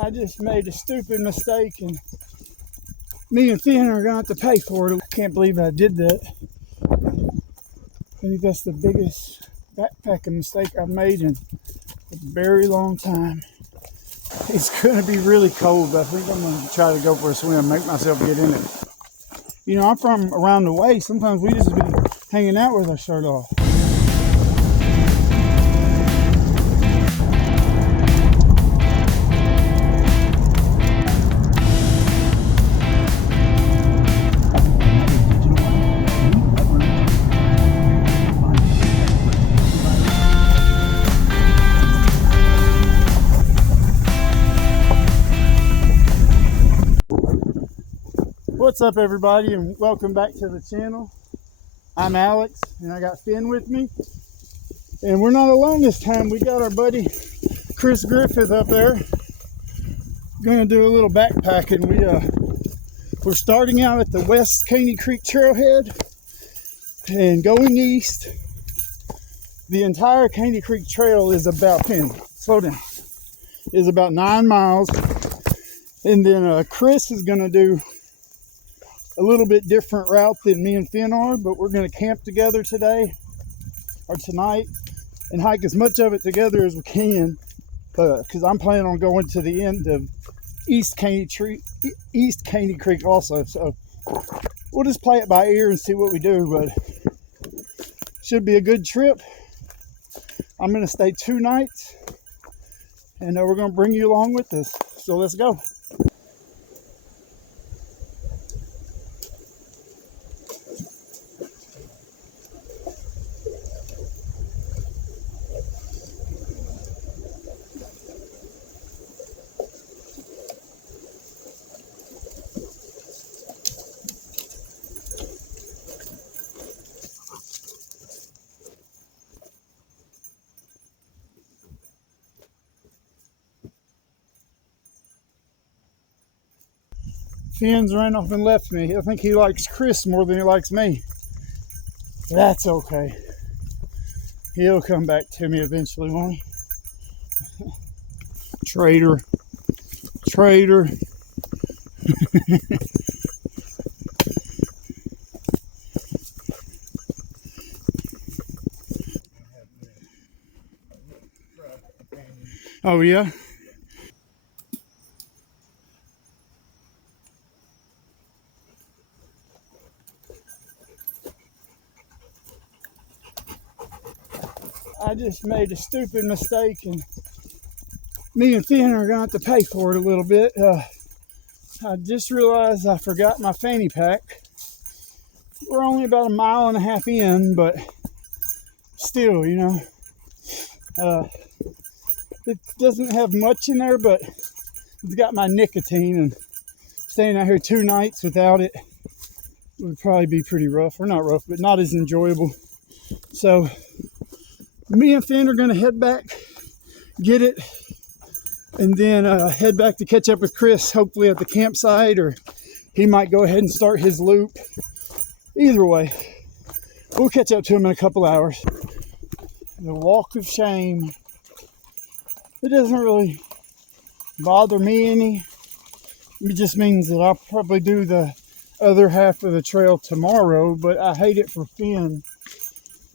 I just made a stupid mistake, and me and Finn are gonna have to pay for it. I can't believe I did that. I think that's the biggest backpacking mistake I've made in a very long time. It's gonna be really cold, but I think I'm gonna try to go for a swim, make myself get in it. You know, I'm from around the way. Sometimes we just be hanging out with our shirt off. What's up, everybody, and welcome back to the channel. I'm Alex, and I got Finn with me, and we're not alone this time. We got our buddy Chris Griffith up there. Gonna do a little backpacking. We're starting out at the West Caney Creek Trailhead and going east. The entire Caney Creek Trail is about, Finn, slow down, is about 9 miles, and then Chris is gonna do a little bit different route than me and Finn are, but we're going to camp together today or tonight and hike as much of it together as we can, because I'm planning on going to the end of East Caney Creek also. So we'll just play it by ear and see what we do, but should be a good trip. I'm going to stay 2 nights, and we're going to bring you along with us. So let's go. Finn's ran off and left me. I think he likes Chris more than he likes me. That's okay. He'll come back to me eventually, won't he? Traitor. Traitor. Oh, yeah? I just made a stupid mistake, and me and Finn are gonna have to pay for it a little bit. I just realized I forgot my fanny pack. We're only about 1.5 miles in, but still, you know, it doesn't have much in there, but it's got my nicotine, and staying out here 2 nights without it would probably be pretty rough. Or not rough, but not as enjoyable. So me and Finn are going to head back, get it, and then head back to catch up with Chris, hopefully at the campsite, or he might go ahead and start his loop. Either way, we'll catch up to him in a couple hours. The walk of shame. It doesn't really bother me any. It just means that I'll probably do the other half of the trail tomorrow, but I hate it for Finn.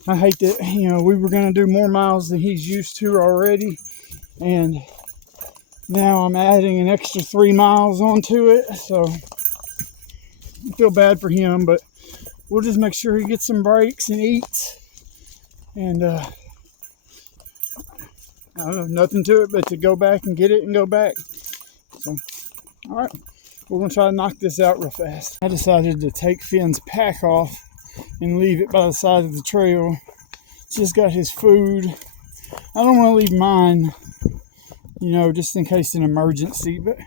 I hate that, you know, we were going to do more miles than he's used to already, and now I'm adding an extra 3 miles onto it, so I feel bad for him, but we'll just make sure he gets some breaks and eats, and I don't know, nothing to it but to go back and get it and go back. So, all right, we're going to try to knock this out real fast. I decided to take Finn's pack off and leave it by the side of the trail. It's just got his food. I don't want to leave mine, you know, just in case an emergency, but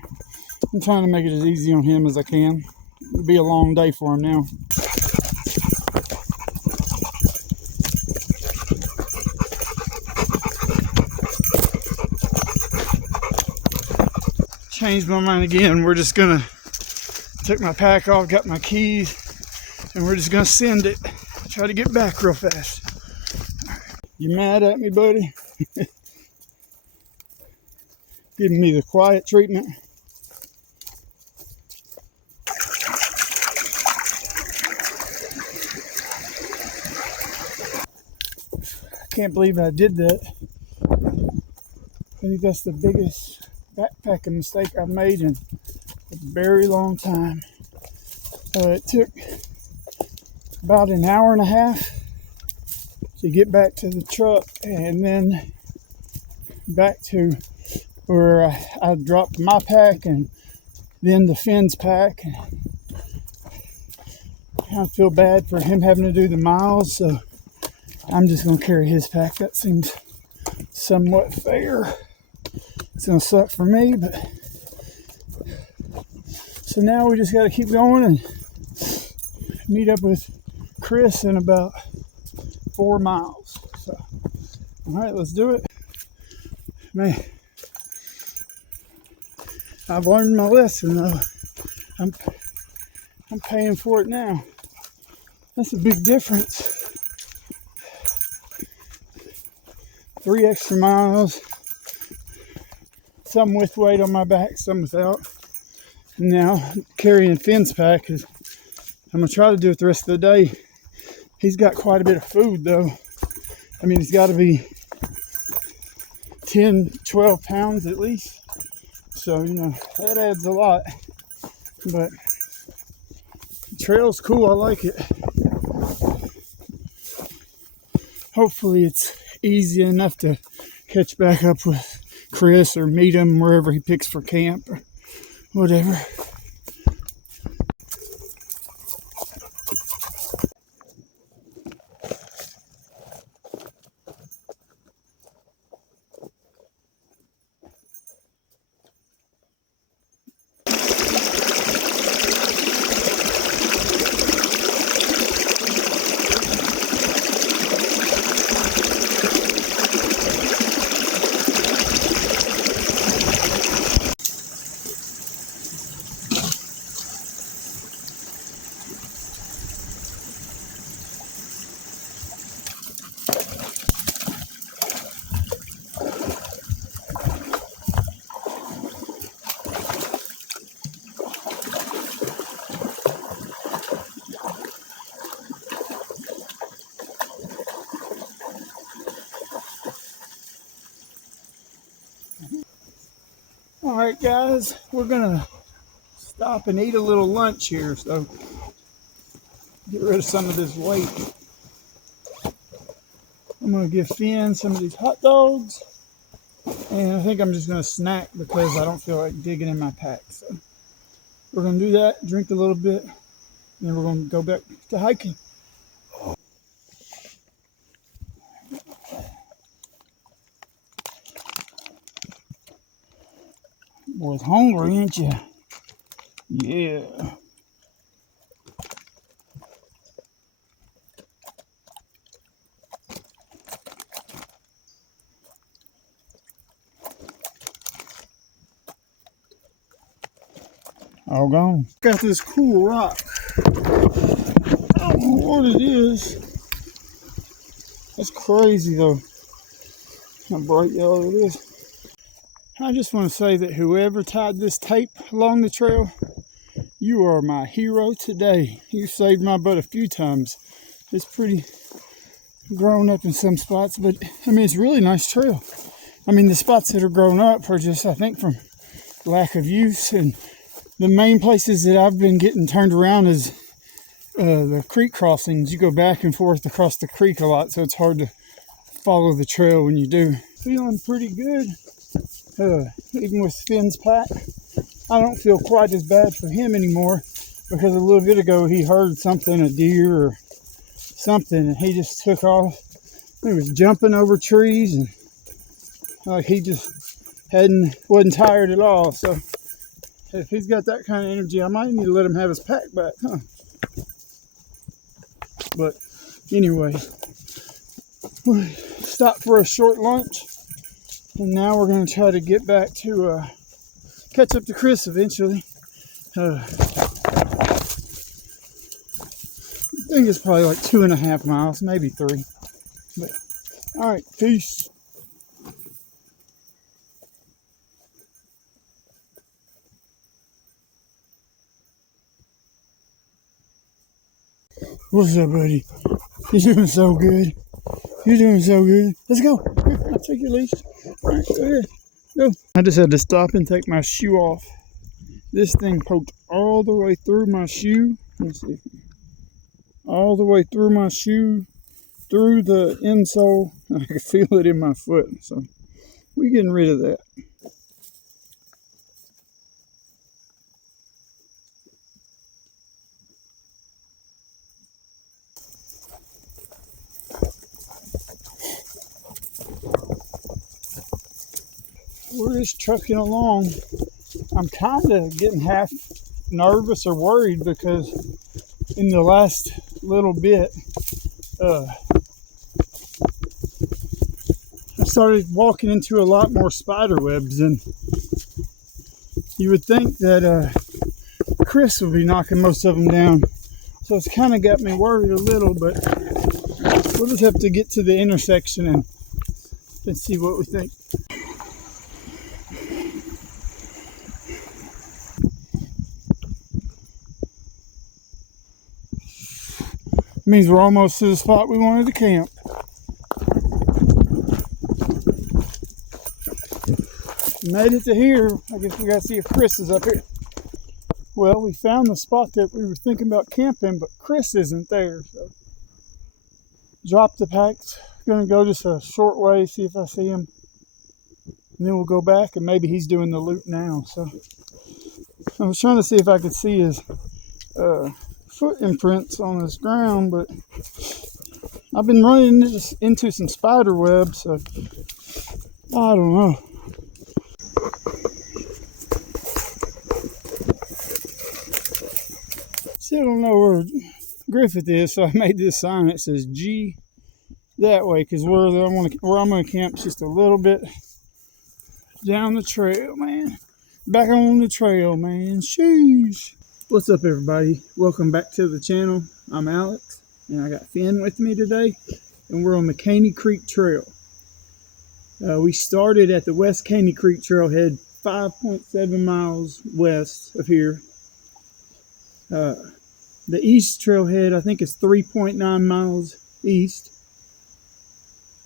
I'm trying to make it as easy on him as I can. It'll be a long day for him now. Changed my mind again. We're just gonna take my pack off, got my keys, and we're just gonna send it. Try to get back real fast. You mad at me, buddy? giving me the quiet treatment. I can't believe I did that. I think that's the biggest backpacking mistake I've made in a very long time. It took about an hour and a half to get back to the truck and then back to where I dropped my pack and then the Finn's pack. I feel bad for him having to do the miles, so I'm just going to carry his pack. That seems somewhat fair. It's going to suck for me, but so now we just got to keep going and meet up with Chris in about 4 miles. So, all right, let's do it. Man, I've learned my lesson though. I'm paying for it now. That's a big difference. 3 extra miles, some with weight on my back, some without. And now carrying Finn's pack is, I'm gonna try to do it the rest of the day. He's got quite a bit of food though. I mean, he's got to be 10, 12 pounds at least. So, you know, that adds a lot. But the trail's cool, I like it. Hopefully it's easy enough to catch back up with Chris or meet him wherever he picks for camp or whatever. All right, guys, we're gonna stop and eat a little lunch here, so get rid of some of this weight. I'm gonna give Finn some of these hot dogs, and I think I'm just gonna snack because I don't feel like digging in my pack. So we're gonna do that, drink a little bit, and then we're gonna go back to hiking. Boy's hungry, ain't you? Yeah. All gone. Got this cool rock. I don't know what it is. That's crazy though. How bright yellow it is. I just want to say that whoever tied this tape along the trail, you are my hero today. You saved my butt a few times. It's pretty grown up in some spots, but I mean, it's a really nice trail. I mean, the spots that are grown up are just, I think, from lack of use. And the main places that I've been getting turned around is the creek crossings. You go back and forth across the creek a lot, so it's hard to follow the trail when you do. Feeling pretty good. Even with Finn's pack, I don't feel quite as bad for him anymore because a little bit ago he heard something, a deer or something, and he just took off. He was jumping over trees and like he just wasn't tired at all. So if he's got that kind of energy, I might need to let him have his pack back, huh? But anyway, we stopped for a short lunch. And now we're going to try to get back to, catch up to Chris eventually. I think it's probably like 2.5 miles, maybe 3. But, all right, peace. What's up, buddy? You're doing so good. You're doing so good. Let's go. Here, I'll take your leash. All right, go ahead. Go. I just had to stop and take my shoe off. This thing poked all the way through my shoe. Let's see. All the way through my shoe, through the insole. I can feel it in my foot. So we're getting rid of that. We're just trucking along. I'm kind of getting half nervous or worried because in the last little bit, I started walking into a lot more spider webs, and you would think that Chris would be knocking most of them down. So it's kind of got me worried a little, but we'll just have to get to the intersection and see what we think. Means we're almost to the spot we wanted to camp. Made it to here. I guess we gotta see if Chris is up here. Well, we found the spot that we were thinking about camping, but Chris isn't there. So drop the packs. Gonna go just a short way, see if I see him. And then we'll go back, and maybe he's doing the loop now. So I was trying to see if I could see his foot imprints on this ground, but I've been running into some spider webs, so I don't know. Still don't know where Griffith is, so I made this sign that says G that way, because where I'm gonna camp is just a little bit down the trail, man. Back on the trail, man. Sheesh. What's up, everybody? Welcome back to the channel. I'm Alex, and I got Finn with me today, and we're on the Caney Creek Trail. We started at the West Caney Creek Trailhead, 5.7 miles west of here. The East Trailhead, I think, is 3.9 miles east.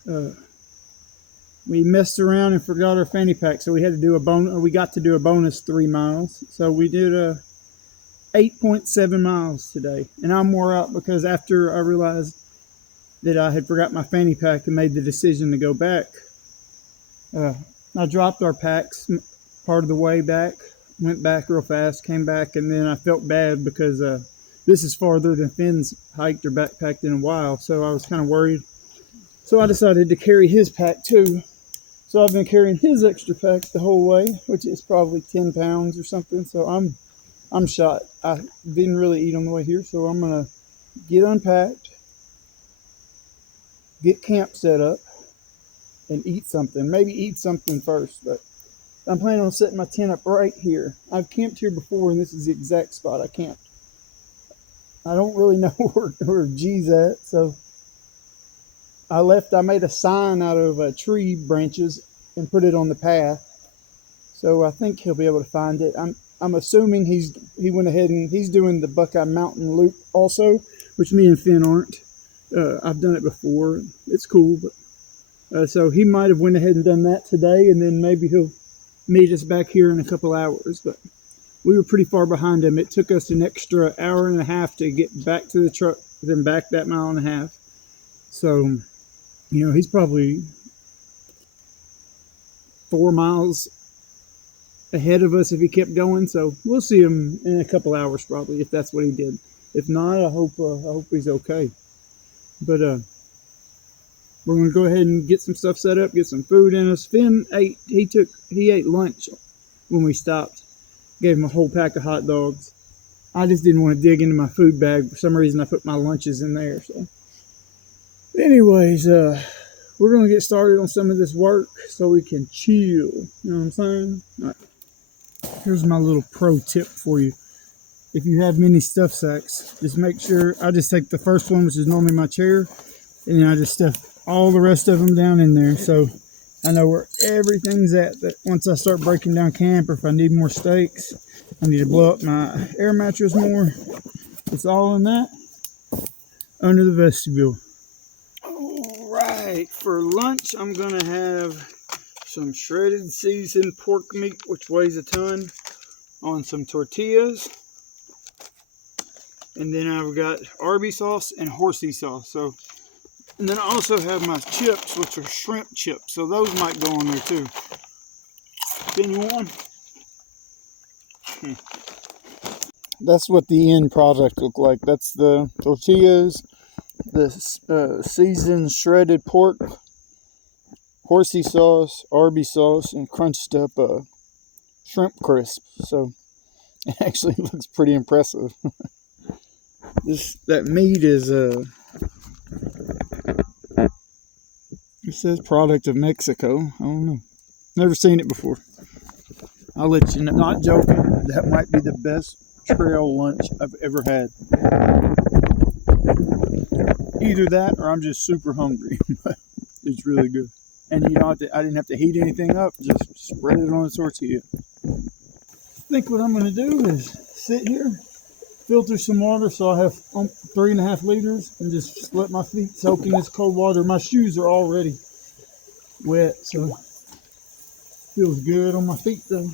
We messed around and forgot our fanny pack, so we had to do we got to do a bonus 3 miles. So we did 8.7 miles today, and I'm wore out because after I realized that I had forgot my fanny pack and made the decision to go back, I dropped our packs part of the way back, went back real fast, came back, and then I felt bad because this is farther than Finn's hiked or backpacked in a while, so I was kind of worried. So I decided to carry his pack too. So I've been carrying his extra pack the whole way, which is probably 10 pounds or something. So I'm shot. I didn't really eat on the way here, so I'm gonna get unpacked, get camp set up, and eat something. Maybe eat something first, but I'm planning on setting my tent up right here. I've camped here before, and this is the exact spot I camped. I don't really know where G's at, so I made a sign out of tree branches and put it on the path. So I think he'll be able to find it. I'm assuming he went ahead and he's doing the Buckeye Mountain Loop also, which me and Finn aren't. I've done it before. It's cool, but so he might have went ahead and done that today, and then maybe he'll meet us back here in a couple hours. But we were pretty far behind him. It took us an extra hour and a half to get back to the truck, then back that mile and a half. So, you know, he's probably 4 miles ahead of us if he kept going. So we'll see him in a couple hours probably, if that's what he did. If not, I hope he's okay. But we're gonna go ahead and get some stuff set up, get some food in us. Finn ate. He ate lunch when we stopped. Gave him a whole pack of hot dogs. I just didn't want to dig into my food bag. For some reason, I put my lunches in there. So, anyways, we're gonna get started on some of this work so we can chill. You know what I'm saying? All right. Here's my little pro tip for you. If you have many stuff sacks, just make sure, I just take the first one, which is normally my chair, and then I just stuff all the rest of them down in there. So I know where everything's at. That once I start breaking down camp, or if I need more stakes, I need to blow up my air mattress more, it's all in that. under the vestibule. All right, for lunch, I'm gonna have some shredded seasoned pork meat, which weighs a ton, on some tortillas. And then I've got Arby sauce and horsey sauce. So, and then I also have my chips, which are shrimp chips. So those might go on there too. Then you want one? That's what the end product looked like. That's the tortillas, the seasoned shredded pork, horsey sauce, Arby sauce, and crunched up shrimp crisp. So it actually looks pretty impressive. That meat is it says product of Mexico. I don't know. Never seen it before. I'll let you know. Not joking. That might be the best trail lunch I've ever had. Either that or I'm just super hungry. But it's really good. And you know, I didn't have to heat anything up. Just spread it on a tortilla. I think what I'm going to do is sit here, filter some water so I have 3.5 liters, and just let my feet soak in this cold water. My shoes are already wet, so feels good on my feet though.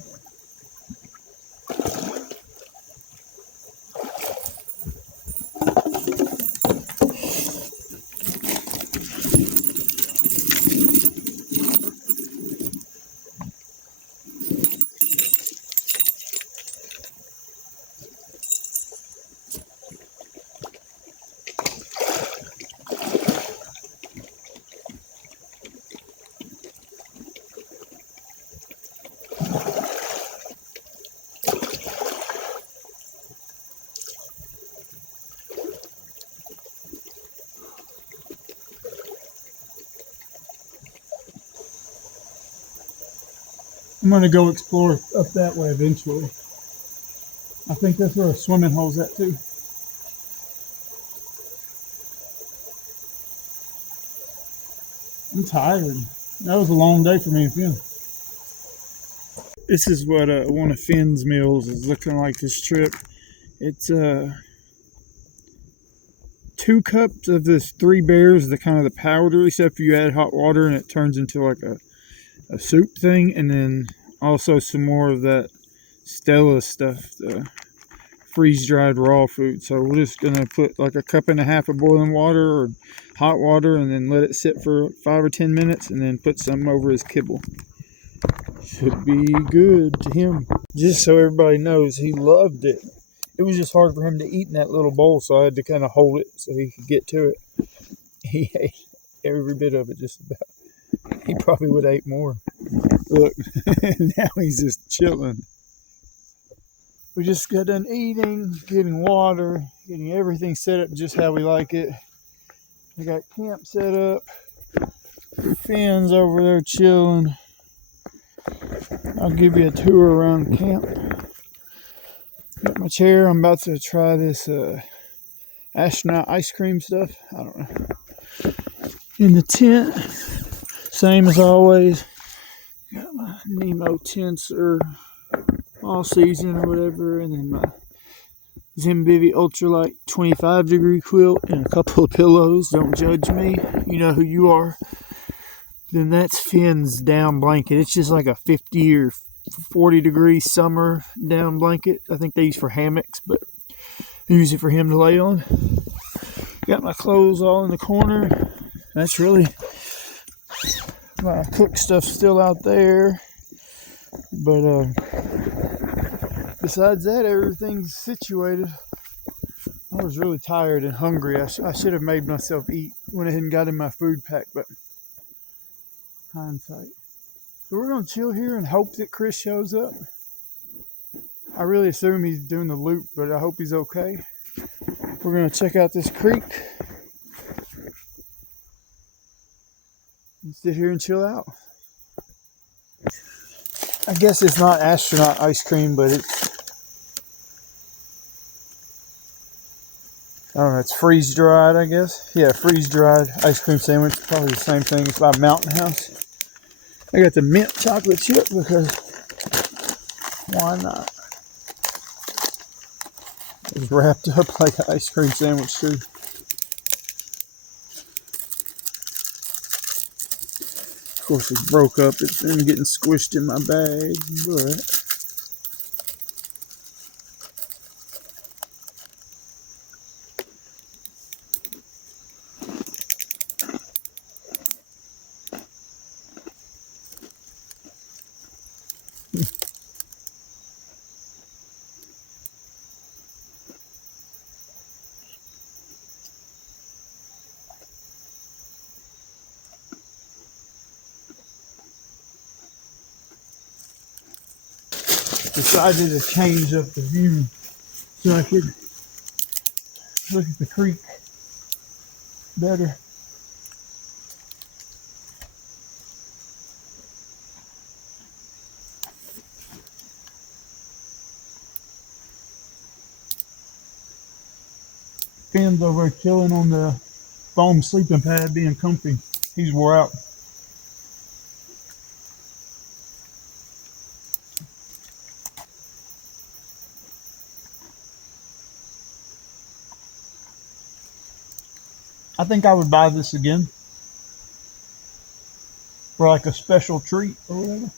I'm going to go explore up that way eventually. I think that's where a swimming hole's at too. I'm tired. That was a long day for me and Finn. This is what one of Finn's meals is looking like this trip. It's 2 cups of this Three Bears, the kind of the powder, except you add hot water and it turns into like a soup thing, and then also some more of that Stella stuff, the freeze-dried raw food. So we're just gonna put like 1.5 cups of boiling water or hot water and then let it sit for 5 or 10 minutes and then put some over his kibble. Should be good to him. Just so everybody knows, he loved it. It was just hard for him to eat in that little bowl, so I had to kind of hold it so he could get to it. He ate every bit of it, just about. He probably would have ate more. Look, now he's just chilling. We just got done eating, getting water, getting everything set up just how we like it. We got camp set up. Finn's over there chilling. I'll give you a tour around camp. Got my chair. I'm about to try this astronaut ice cream stuff. I don't know. In the tent, same as always. Got my Nemo tensor, all season or whatever, and then my Zimbibwe ultralight 25-degree quilt and a couple of pillows. Don't judge me. You know who you are. Then that's Finn's down blanket. It's just like a 50 or 40-degree summer down blanket. I think they use for hammocks, but I use it for him to lay on. Got my clothes all in the corner. That's really my cook stuff still out there. But besides that, everything's situated. I was really tired and hungry. I should have made myself eat. Went ahead and got in my food pack, but hindsight. So we're going to chill here and hope that Chris shows up. I really assume he's doing the loop, but I hope he's okay. We're going to check out this creek and sit here and chill out. I guess it's not astronaut ice cream, but it's, I don't know, it's freeze-dried, I guess. Yeah, freeze-dried ice cream sandwich. Probably the same thing. It's by Mountain House. I got the mint chocolate chip because why not? It's wrapped up like an ice cream sandwich too. Of course, it broke up. It's been getting squished in my bag, but decided to change up the view so I could look at the creek better. Finn's over chilling on the foam sleeping pad, being comfy. He's wore out. I think I would buy this again for like a special treat or whatever.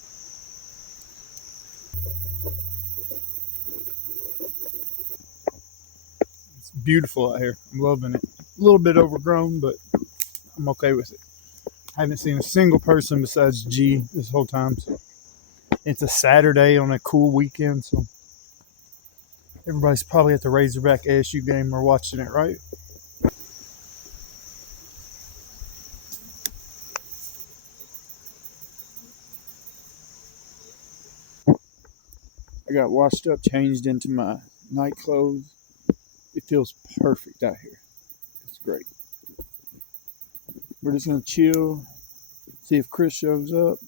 It's beautiful out here. I'm loving it. A little bit overgrown, but I'm okay with it. I haven't seen a single person besides G this whole time. So it's a Saturday on a cool weekend, so everybody's probably at the Razorback ASU game or watching it, right? I got washed up, changed into my night clothes. It feels perfect out here. It's great. We're just going to chill, see if Chris shows up.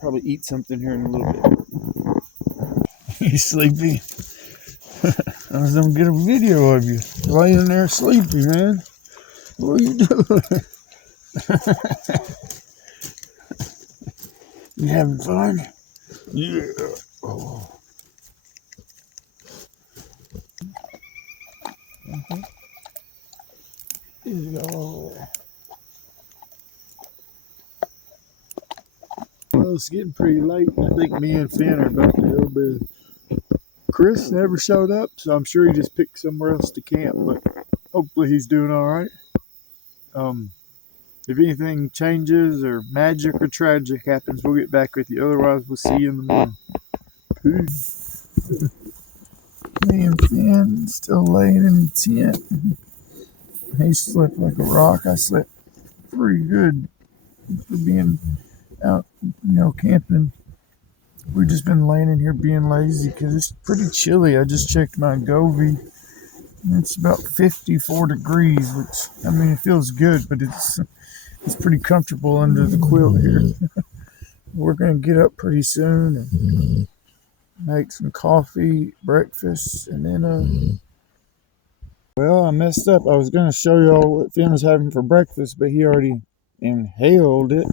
Probably eat something here in a little bit. You sleepy? I was going to get a video of you laying there sleepy, man. What are you doing? You having fun? Yeah. Oh. He's go over there. Well, it's getting pretty late. I think me and Finn are about to go to bed. Chris never showed up, so I'm sure he just picked somewhere else to camp, but hopefully he's doing all right. If anything changes or magic or tragic happens, we'll get back with you. Otherwise, we'll see you in the morning. Peace. Me and Finn still laying in the tent. He slept like a rock. I slept pretty good for being out, camping. We've just been laying in here being lazy because it's pretty chilly. I just checked my Govee. It's about 54 degrees, which, I mean, it feels good, but it's pretty comfortable under the quilt here. We're going to get up pretty soon and make some coffee, breakfast, and then, well, I messed up. I was going to show y'all what Finn was having for breakfast, but he already inhaled it.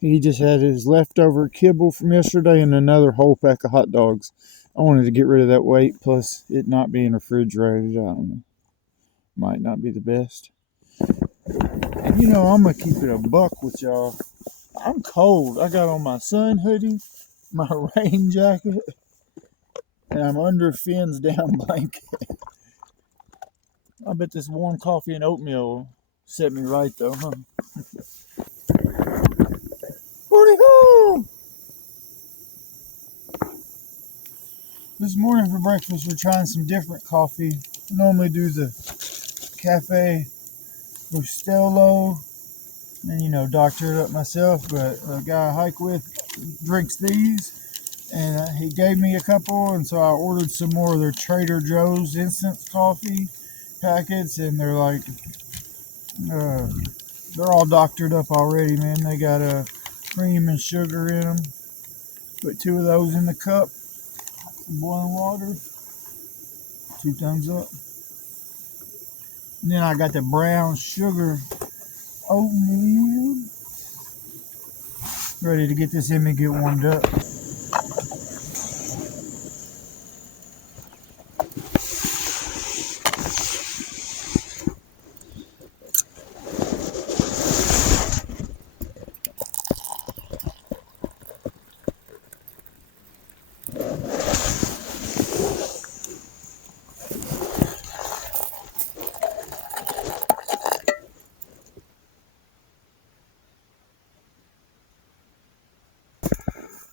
He just had his leftover kibble from yesterday and another whole pack of hot dogs. I wanted to get rid of that weight, plus it not being refrigerated. I don't know. Might not be the best. And I'm going to keep it a buck with y'all. I'm cold. I got on my sun hoodie, my rain jacket, and I'm under Finn's down blanket. I bet this warm coffee and oatmeal set me right though, huh? Hoo-dee-hoo! This morning for breakfast we're trying some different coffee. I normally do the Cafe Bustelo and doctor it up myself, but the guy I hike with drinks these, and he gave me a couple, and so I ordered some more of their Trader Joe's instant coffee packets, and they're like they're all doctored up already, man. They got cream and sugar in them. Put 2 of those in the cup, some boiling water, 2 thumbs up. And then I got the brown sugar oatmeal. Ready to get this in me, get warmed up.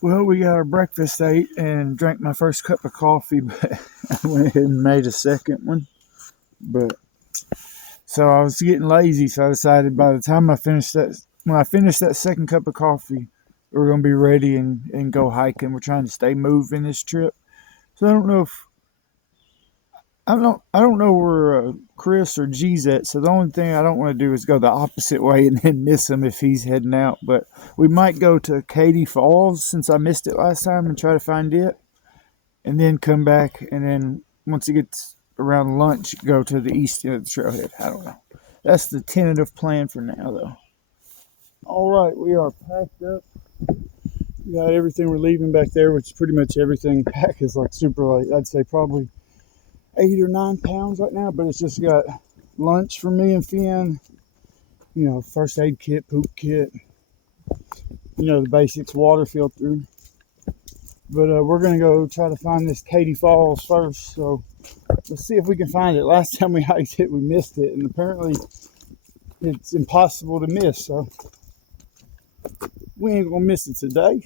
Well, we got our breakfast ate and drank my first cup of coffee, but I went ahead and made a second one. But so I was getting lazy, so I decided by the time when I finished that second cup of coffee, we're gonna be ready and go hiking. We're trying to stay moving this trip. So I don't know where Chris or G's at. So the only thing I don't want to do is go the opposite way and then miss him if he's heading out. But we might go to Caney Falls since I missed it last time and try to find it, and then come back, and then once it gets around lunch, go to the east end of the trailhead. I don't know. That's the tentative plan for now, though. All right, we are packed up. We got everything we're leaving back there, which is pretty much everything. Pack is like super light. I'd say probably 8 or 9 pounds right now, but it's just got lunch for me and Finn, you know, first aid kit, poop kit, you know, the basics, water filter. But we're going to go try to find this Caney Falls first, so let's see if we can find it. Last time we hiked it, we missed it, and apparently it's impossible to miss, so we ain't going to miss it today.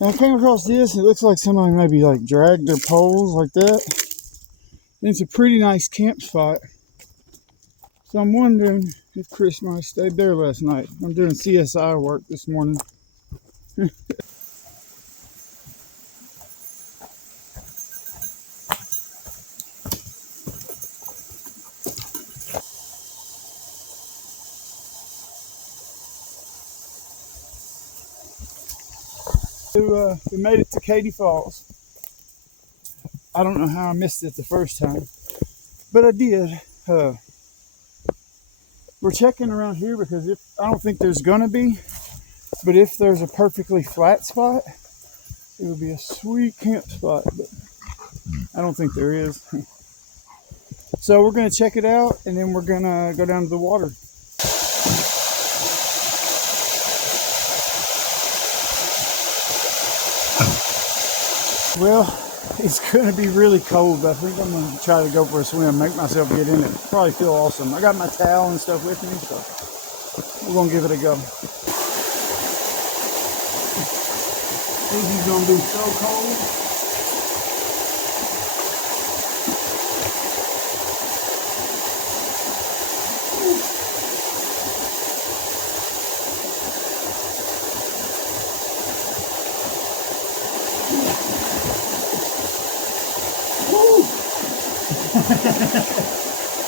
And I came across this, and it looks like somebody maybe like dragged their poles like that. And it's a pretty nice camp spot. So I'm wondering if Chris might have stayed there last night. I'm doing CSI work this morning. We made it to Caney Falls. I don't know how I missed it the first time, but I did. We're checking around here because I don't think there's gonna be, but if there's a perfectly flat spot, it would be a sweet camp spot, but I don't think there is. So we're gonna check it out, and then we're gonna go down to the water. Well, it's gonna be really cold, but I think I'm gonna try to go for a swim, make myself get in it. Probably feel awesome. I got my towel and stuff with me, so we're gonna give it a go. This is gonna be so cold.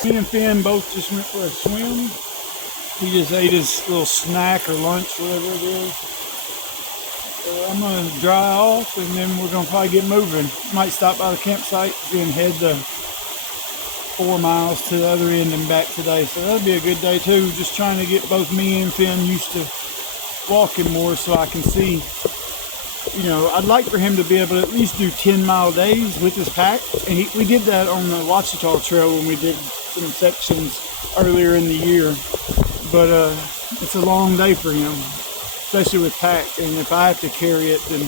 Me and Finn both just went for a swim. He just ate his little snack or lunch, whatever it is. So I'm going to dry off, and then we're going to probably get moving. Might stop by the campsite and head the 4 miles to the other end and back today. So that'll be a good day too. Just trying to get both me and Finn used to walking more so I can see. You know, I'd like for him to be able to at least do 10-mile days with his pack. And we did that on the Ouachita Trail when we did some sections earlier in the year. But it's a long day for him, especially with pack. And if I have to carry it, then...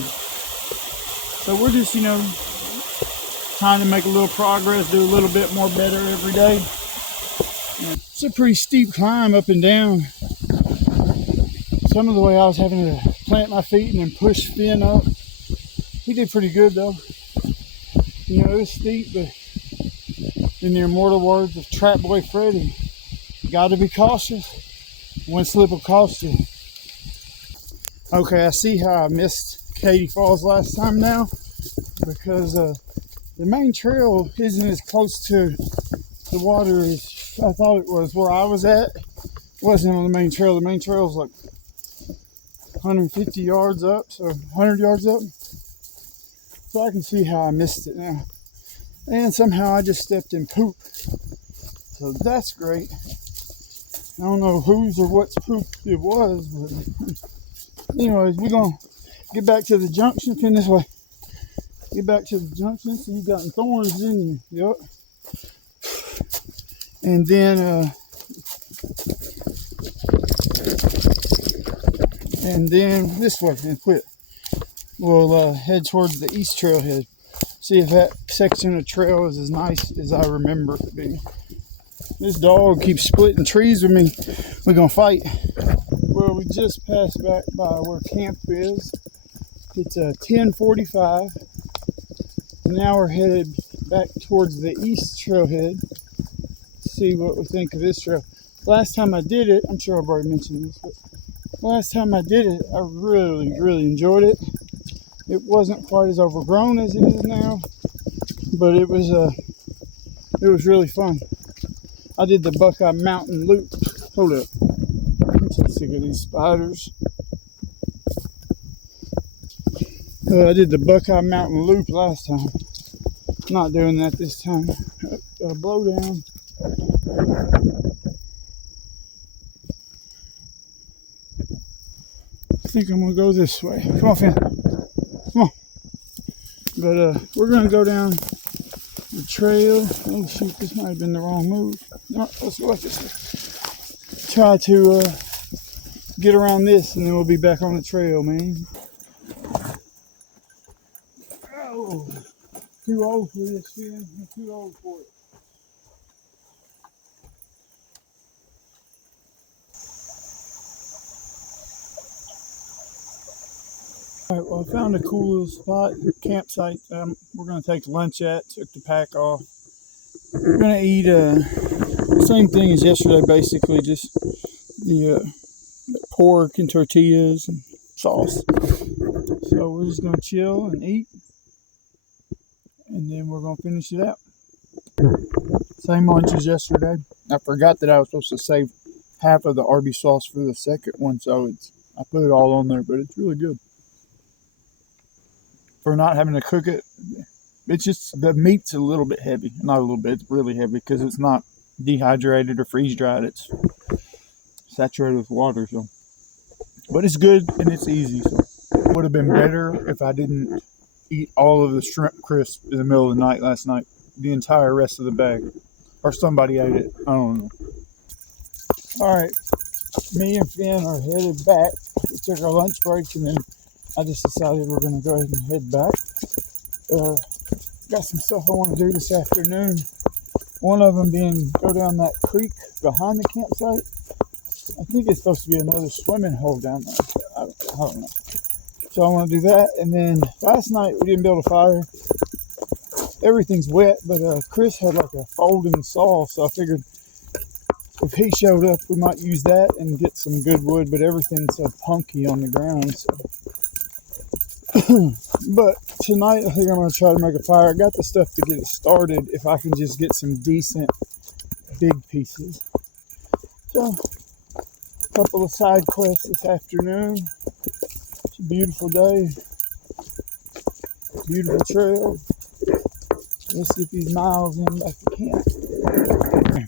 So we're just, you know, trying to make a little progress, do a little bit more better every day. And it's a pretty steep climb up and down. Some of the way I was having to plant my feet and then push Finn up. He did pretty good though. You know, it was steep, but in the immortal words of Trap Boy Freddy, you gotta be cautious. One slip will cost you. Okay, I see how I missed Caney Falls last time now, because the main trail isn't as close to the water as I thought it was. Where I was at, it wasn't on the main trail. The main trail was like 150 yards up, so 100 yards up. So I can see how I missed it now. And somehow I just stepped in poop. So that's great. I don't know whose or what's poop it was, but anyways, we're gonna get back to the junction, fin this way. Get back to the junction. So you gotten thorns in you. Yep. And then this way and quit. We'll head towards the east trailhead. See if that section of trail is as nice as I remember it being. This dog keeps splitting trees with me. We're gonna fight. Well, we just passed back by where camp is. It's 10:45. Now we're headed back towards the east trailhead. See what we think of this trail. Last time I did it, I'm sure I've already mentioned this, but last time I did it, I really enjoyed it. It wasn't quite as overgrown as it is now, but it was really fun. I did the Buckeye Mountain Loop. Hold up. I'm so sick of these spiders. I did the Buckeye Mountain Loop last time. Not doing that this time. Blow down. I think I'm gonna go this way. Come on, Finn. Come on. But we're gonna go down the trail. Oh shoot, this might have been the wrong move. No, let's go like this way. Try to get around this, and then we'll be back on the trail, man. Oh, too old for this, Finn. I'm too old for it. Alright, well, I found a cool little spot, campsite. We're going to take lunch at. Took the pack off. We're going to eat same thing as yesterday, basically, just the pork and tortillas and sauce. So we're just going to chill and eat, and then we're going to finish it out. Same lunch as yesterday. I forgot that I was supposed to save half of the Arby's sauce for the second one, so I put it all on there, but it's really good. For not having to cook it, it's just the meat's a little bit heavy. Not a little bit, it's really heavy because it's not dehydrated or freeze dried. It's saturated with water, so. But it's good and it's easy. So it would have been better if I didn't eat all of the shrimp crisp in the middle of the night last night. The entire rest of the bag, or somebody ate it. I don't know. All right, me and Finn are headed back. We took our lunch break, and then I just decided we're going to go ahead and head back. Got some stuff I want to do this afternoon. One of them being go down that creek behind the campsite. I think it's supposed to be another swimming hole down there. I don't know. So I want to do that. And then last night we didn't build a fire. Everything's wet, but Chris had like a folding saw, so I figured if he showed up, we might use that and get some good wood, but everything's so punky on the ground. So. But tonight I think I'm going to try to make a fire. I got the stuff to get it started if I can just get some decent big pieces. So, a couple of side quests this afternoon. It's a beautiful day. Beautiful trail. Let's get these miles in back to camp.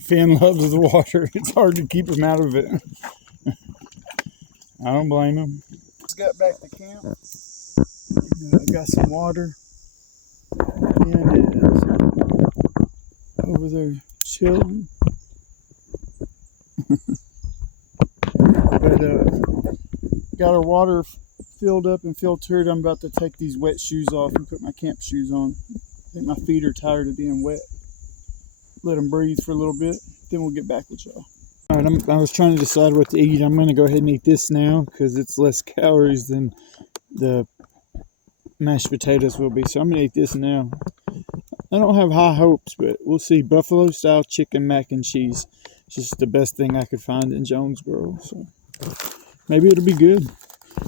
Finn loves the water. It's hard to keep him out of it. I don't blame him. Just got back to camp. Got some water. And is over there chilling. But got our water filled up and filtered. I'm about to take these wet shoes off and put my camp shoes on. I think my feet are tired of being wet. Let them breathe for a little bit, then we'll get back with y'all. All right, I was trying to decide what to eat. I'm going to go ahead and eat this now because it's less calories than the mashed potatoes will be. So I'm going to eat this now. I don't have high hopes, but we'll see. Buffalo style chicken mac and cheese. It's just the best thing I could find in Jonesboro. So maybe it'll be good.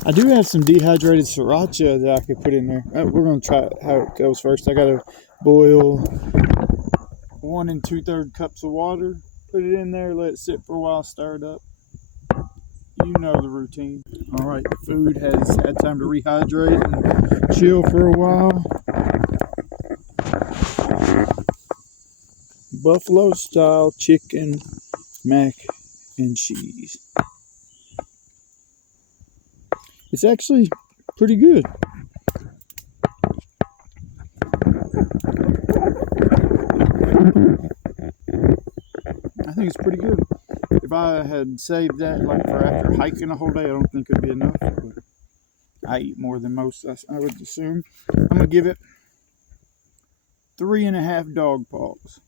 I do have some dehydrated sriracha that I could put in there. We're going to try how it goes first. I got to boil 1 2/3 cups of water. Put it in there, let it sit for a while, stir it up. You know the routine. All right, the food has had time to rehydrate and chill for a while. Buffalo style chicken mac and cheese. It's actually pretty good. think it's pretty good. If I had saved that like for after hiking a whole day, I don't think it'd be enough. But I eat more than most, I would assume. I'm gonna give it 3.5 dog paws.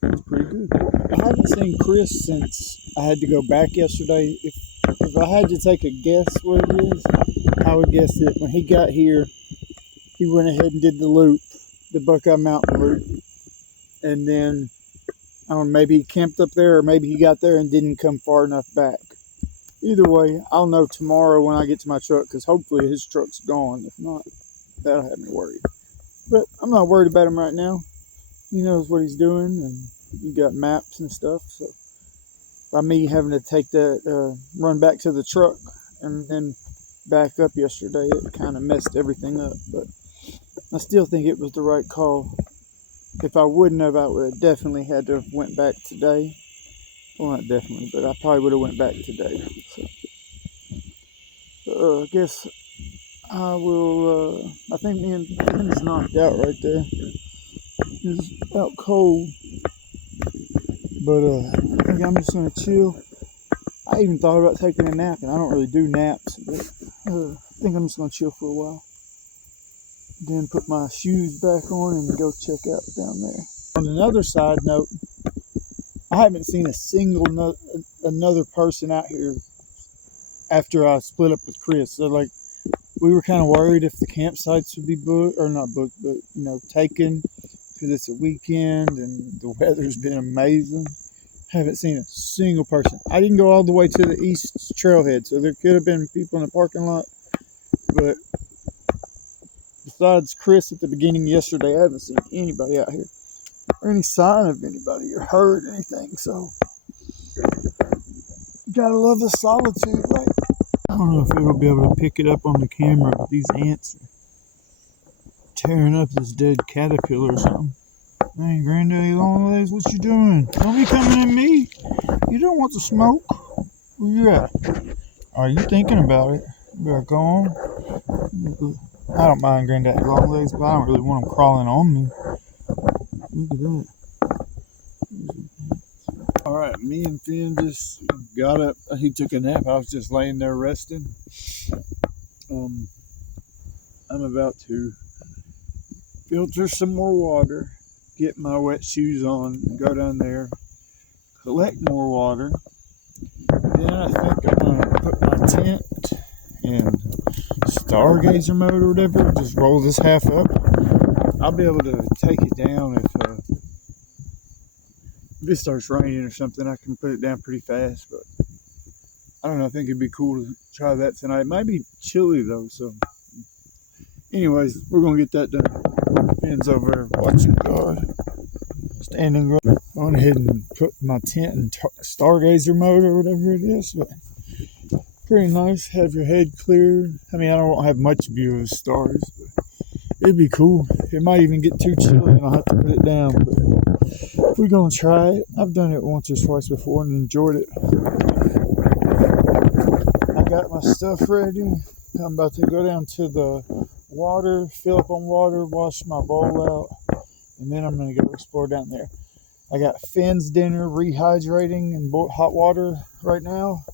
That's pretty good. I haven't seen Chris since I had to go back yesterday. If I had to take a guess what it is, I would guess that when he got here, he went ahead and did the loop, the Buckeye Mountain loop. And then, I don't know, maybe he camped up there, or maybe he got there and didn't come far enough back. Either way, I'll know tomorrow when I get to my truck, because hopefully his truck's gone. If not, that'll have me worried. But I'm not worried about him right now. He knows what he's doing, and you got maps and stuff. So by me having to take that, run back to the truck and then back up yesterday, it kind of messed everything up. But I still think it was the right call. If I wouldn't have, I would have definitely had to have went back today. Well, not definitely, but I probably would have went back today. So, I guess I will, I think me and Finn's knocked out right there. He's out cold. But I think I'm just going to chill. I even thought about taking a nap, and I don't really do naps. But I think I'm just going to chill for a while. Then put my shoes back on and go check out down there. On another side note, I haven't seen a single another person out here after I split up with Chris. So like, we were kind of worried if the campsites would be booked, or not booked, but taken, because it's a weekend and the weather's been amazing. Haven't seen a single person. I didn't go all the way to the east trailhead, so there could have been people in the parking lot, but besides Chris at the beginning yesterday, I haven't seen anybody out here, or any sign of anybody, or heard anything. So, gotta love the solitude, right? I don't know if it'll be able to pick it up on the camera, but these ants are tearing up this dead caterpillar or something. Hey, Granddaddy Longlegs, what you doing? Don't be coming at me. You don't want to smoke. Where you at? Are you thinking about it? You better go on. I don't mind Granddaddy Longlegs, but I don't really want them crawling on me. Look at that. Alright, me and Finn just got up. He took a nap. I was just laying there resting. I'm about to filter some more water, get my wet shoes on, go down there, collect more water. Then I think I'm going to put my tent in stargazer mode or whatever, just roll this half up. I'll be able to take it down if it starts raining or something. I can put it down pretty fast, but I don't know, I think it'd be cool to try that tonight. It might be chilly though, so anyways, we're gonna get that done. Finn's over there watching God, standing right. I went ahead and put my tent in stargazer mode or whatever it is, but pretty nice. Have your head cleared. I mean, I don't have much view of the stars, but it'd be cool. It might even get too chilly and I'll have to put it down, but we're gonna try it. I've done it once or twice before and enjoyed it. I got my stuff ready. I'm about to go down to the water, fill up on water, wash my bowl out, and then I'm gonna go explore down there. I got Finn's dinner, rehydrating in hot water right now.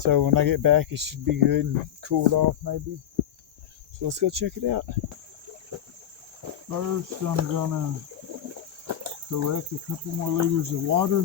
So when I get back, it should be good and cooled off maybe. So let's go check it out. First, I'm gonna collect a couple more liters of water.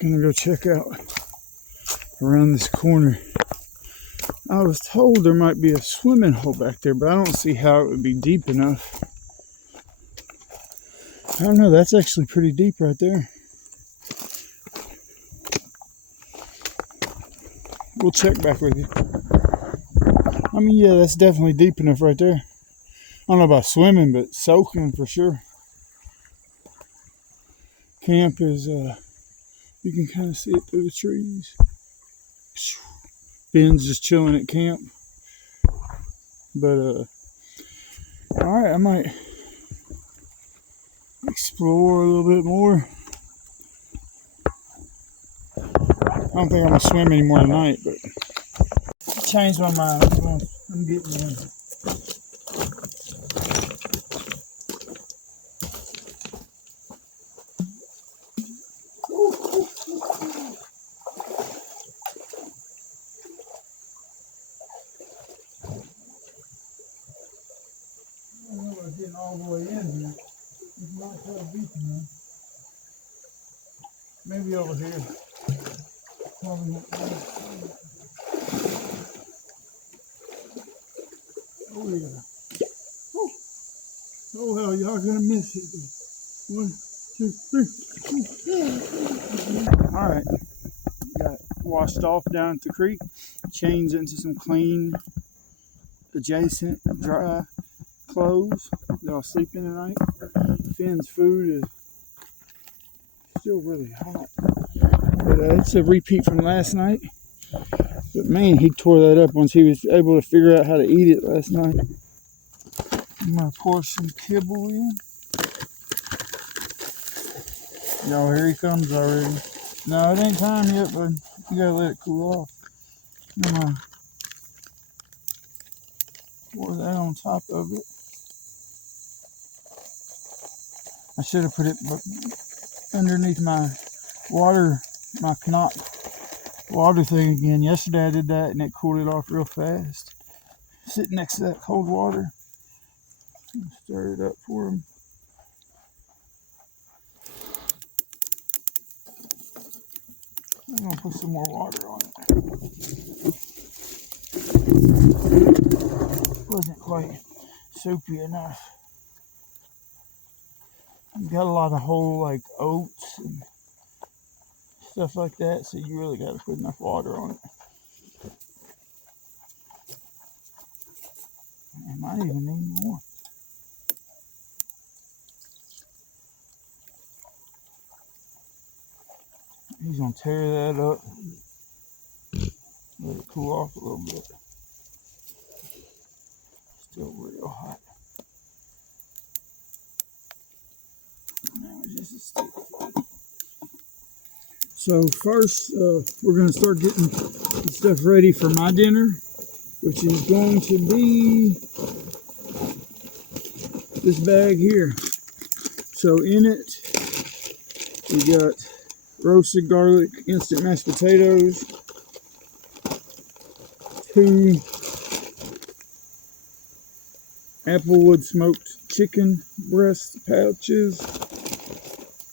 Gonna go check out around this corner. I was told there might be a swimming hole back there, but I don't see how it would be deep enough. I don't know, that's actually pretty deep right there. We'll check back with you. I mean, yeah, that's definitely deep enough right there. I don't know about swimming, but soaking for sure. Camp is, you can kind of see it through the trees. Finn's just chilling at camp. But all right, I might explore a little bit more. I don't think I'm gonna swim anymore tonight, but I changed my mind. I'm getting in. I don't know if I'm getting all the way in here. It's not quite deep enough. Maybe over here. Probably not. Oh yeah. Oh, oh hell, y'all gonna miss it. 1, 2, 3. All right. Got washed off down at the creek. Changed into some clean, adjacent, dry clothes. Y'all sleeping tonight. Finn's food is still really hot. But it's a repeat from last night. But man, he tore that up once he was able to figure out how to eat it last night. I'm gonna pour some kibble in. Y'all, here he comes already. No, it ain't time yet, but you gotta let it cool off. I'm gonna pour that on top of it. I should have put it underneath my water, my knot water thing again. Yesterday I did that and it cooled it off real fast. Sitting next to that cold water. Stir it up for him. I'm gonna put some more water on it. Wasn't quite soupy enough. You've got a lot of whole like oats and stuff like that, so you really got to put enough water on it. I might even need more. He's gonna tear that up. Let it cool off a little bit. Still real hot. Now it's just a stick. So first, we're gonna start getting the stuff ready for my dinner, which is going to be this bag here. So in it, we got roasted garlic, instant mashed potatoes, 2 Applewood smoked chicken breast pouches,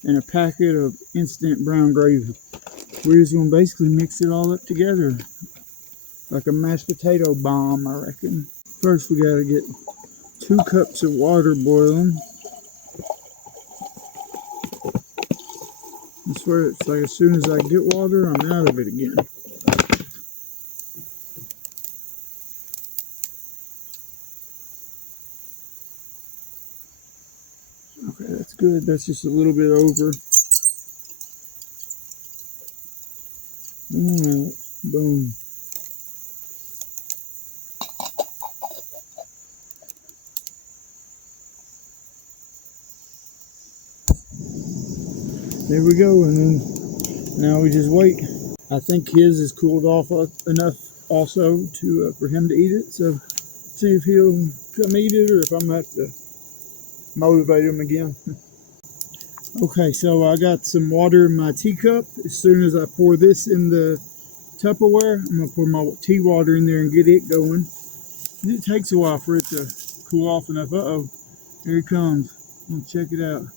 and a packet of instant brown gravy. We're just gonna basically mix it all up together like a mashed potato bomb, I reckon. First, we gotta get 2 cups of water boiling. I swear it's like as soon as I get water, I'm out of it again. Okay, that's good. That's just a little bit over. Alright, boom. There we go, and then now we just wait. I think his is cooled off enough also to for him to eat it. So see if he'll come eat it or if I'm gonna have to motivate him again. Okay, so I got some water in my teacup. As soon as I pour this in the Tupperware, I'm gonna pour my tea water in there and get it going. And it takes a while for it to cool off enough. Uh-oh, here he comes. I'm gonna check it out.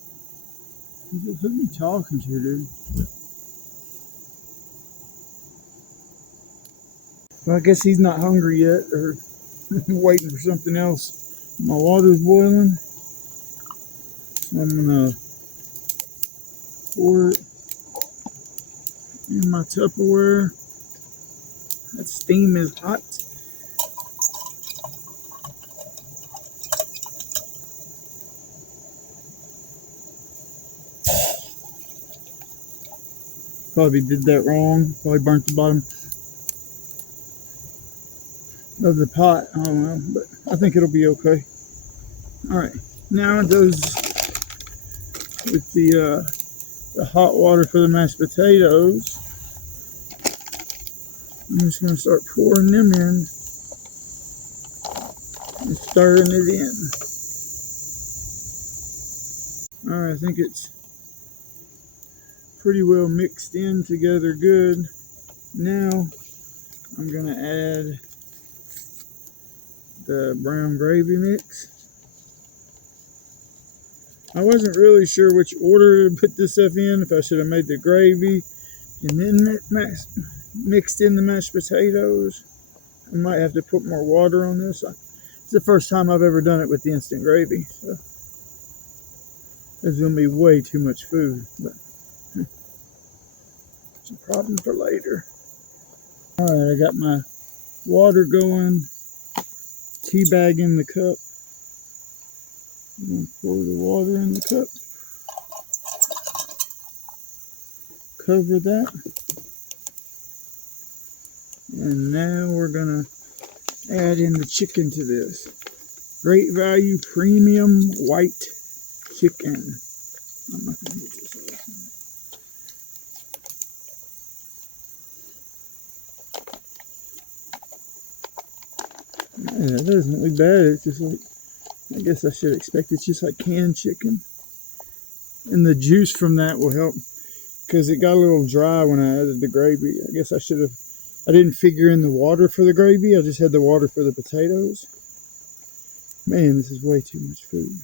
Who are you talking to, dude? Well, I guess he's not hungry yet, or waiting for something else. My water's boiling, so I'm gonna pour it in my Tupperware. That steam is hot. Probably did that wrong. Probably burnt the bottom. of the pot. I don't know, but I think it'll be okay. All right, now it goes with the hot water for the mashed potatoes. I'm just going to start pouring them in and stirring it in. All right, I think it's pretty well mixed in together good. Now I'm going to add the brown gravy mix. I wasn't really sure which order to put this stuff in, if I should have made the gravy and then mixed in the mashed potatoes. I might have to put more water on this. It's the first time I've ever done it with the instant gravy, so there's going to be way too much food, but it's a problem for later. All right, I got my water going, tea bag in the cup. I'm going to pour the water in the cup, cover that, and now we're going to add in the chicken to this. Great value premium white chicken. I'm not going to get this off. Yeah, that doesn't look bad. It's just like, I guess I should expect it's just like canned chicken. And the juice from that will help, because it got a little dry when I added the gravy. I guess I didn't figure in the water for the gravy. I just had the water for the potatoes. Man, this is way too much food.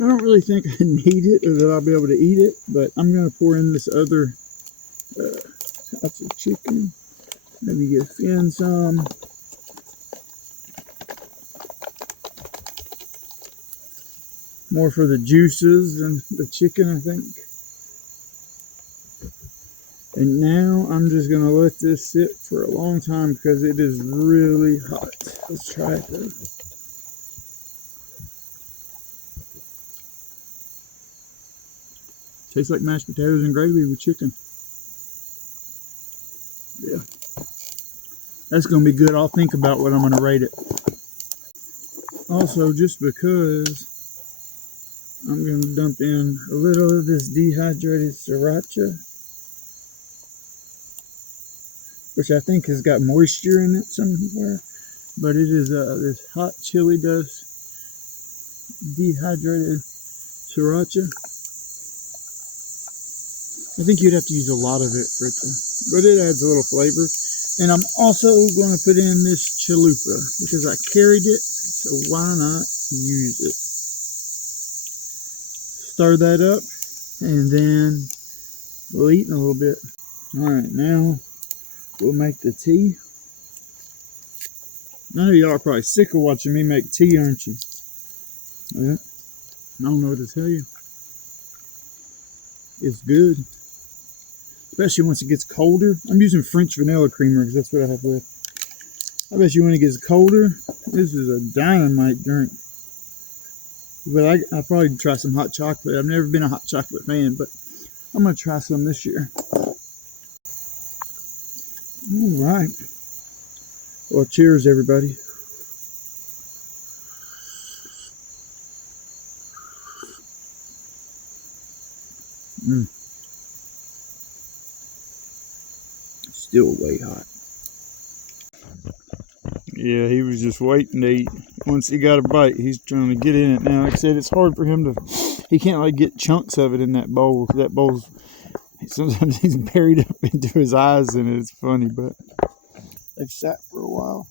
I don't really think I need it or that I'll be able to eat it, but I'm going to pour in this other types of chicken. Maybe give Finn some. More for the juices than the chicken, I think. And now I'm just going to let this sit for a long time because it is really hot. Let's try it though. Tastes like mashed potatoes and gravy with chicken. Yeah. That's going to be good. I'll think about what I'm going to rate it. Also, just because I'm going to dump in a little of this dehydrated sriracha, which I think has got moisture in it somewhere, but it is this hot chili dust dehydrated sriracha. I think you'd have to use a lot of it for it to, but it adds a little flavor. And I'm also going to put in this chalupa because I carried it, so why not use it? Stir that up, and then we'll eat in a little bit. All right, now we'll make the tea. I know y'all are probably sick of watching me make tea, aren't you? Yeah. I don't know what to tell you. It's good. Especially once it gets colder. I'm using French vanilla creamer because that's what I have left. I bet you when it gets colder, this is a dynamite drink. But I'll probably try some hot chocolate. I've never been a hot chocolate fan, but I'm going to try some this year. All right. Well, cheers, everybody. Still way hot. Yeah, he was just waiting to eat. Once he got a bite, he's trying to get in it now. Like I said, it's hard for him to, he can't like get chunks of it in that bowl. That bowl's, sometimes he's buried up into his eyes and it's funny, but they've sat for a while.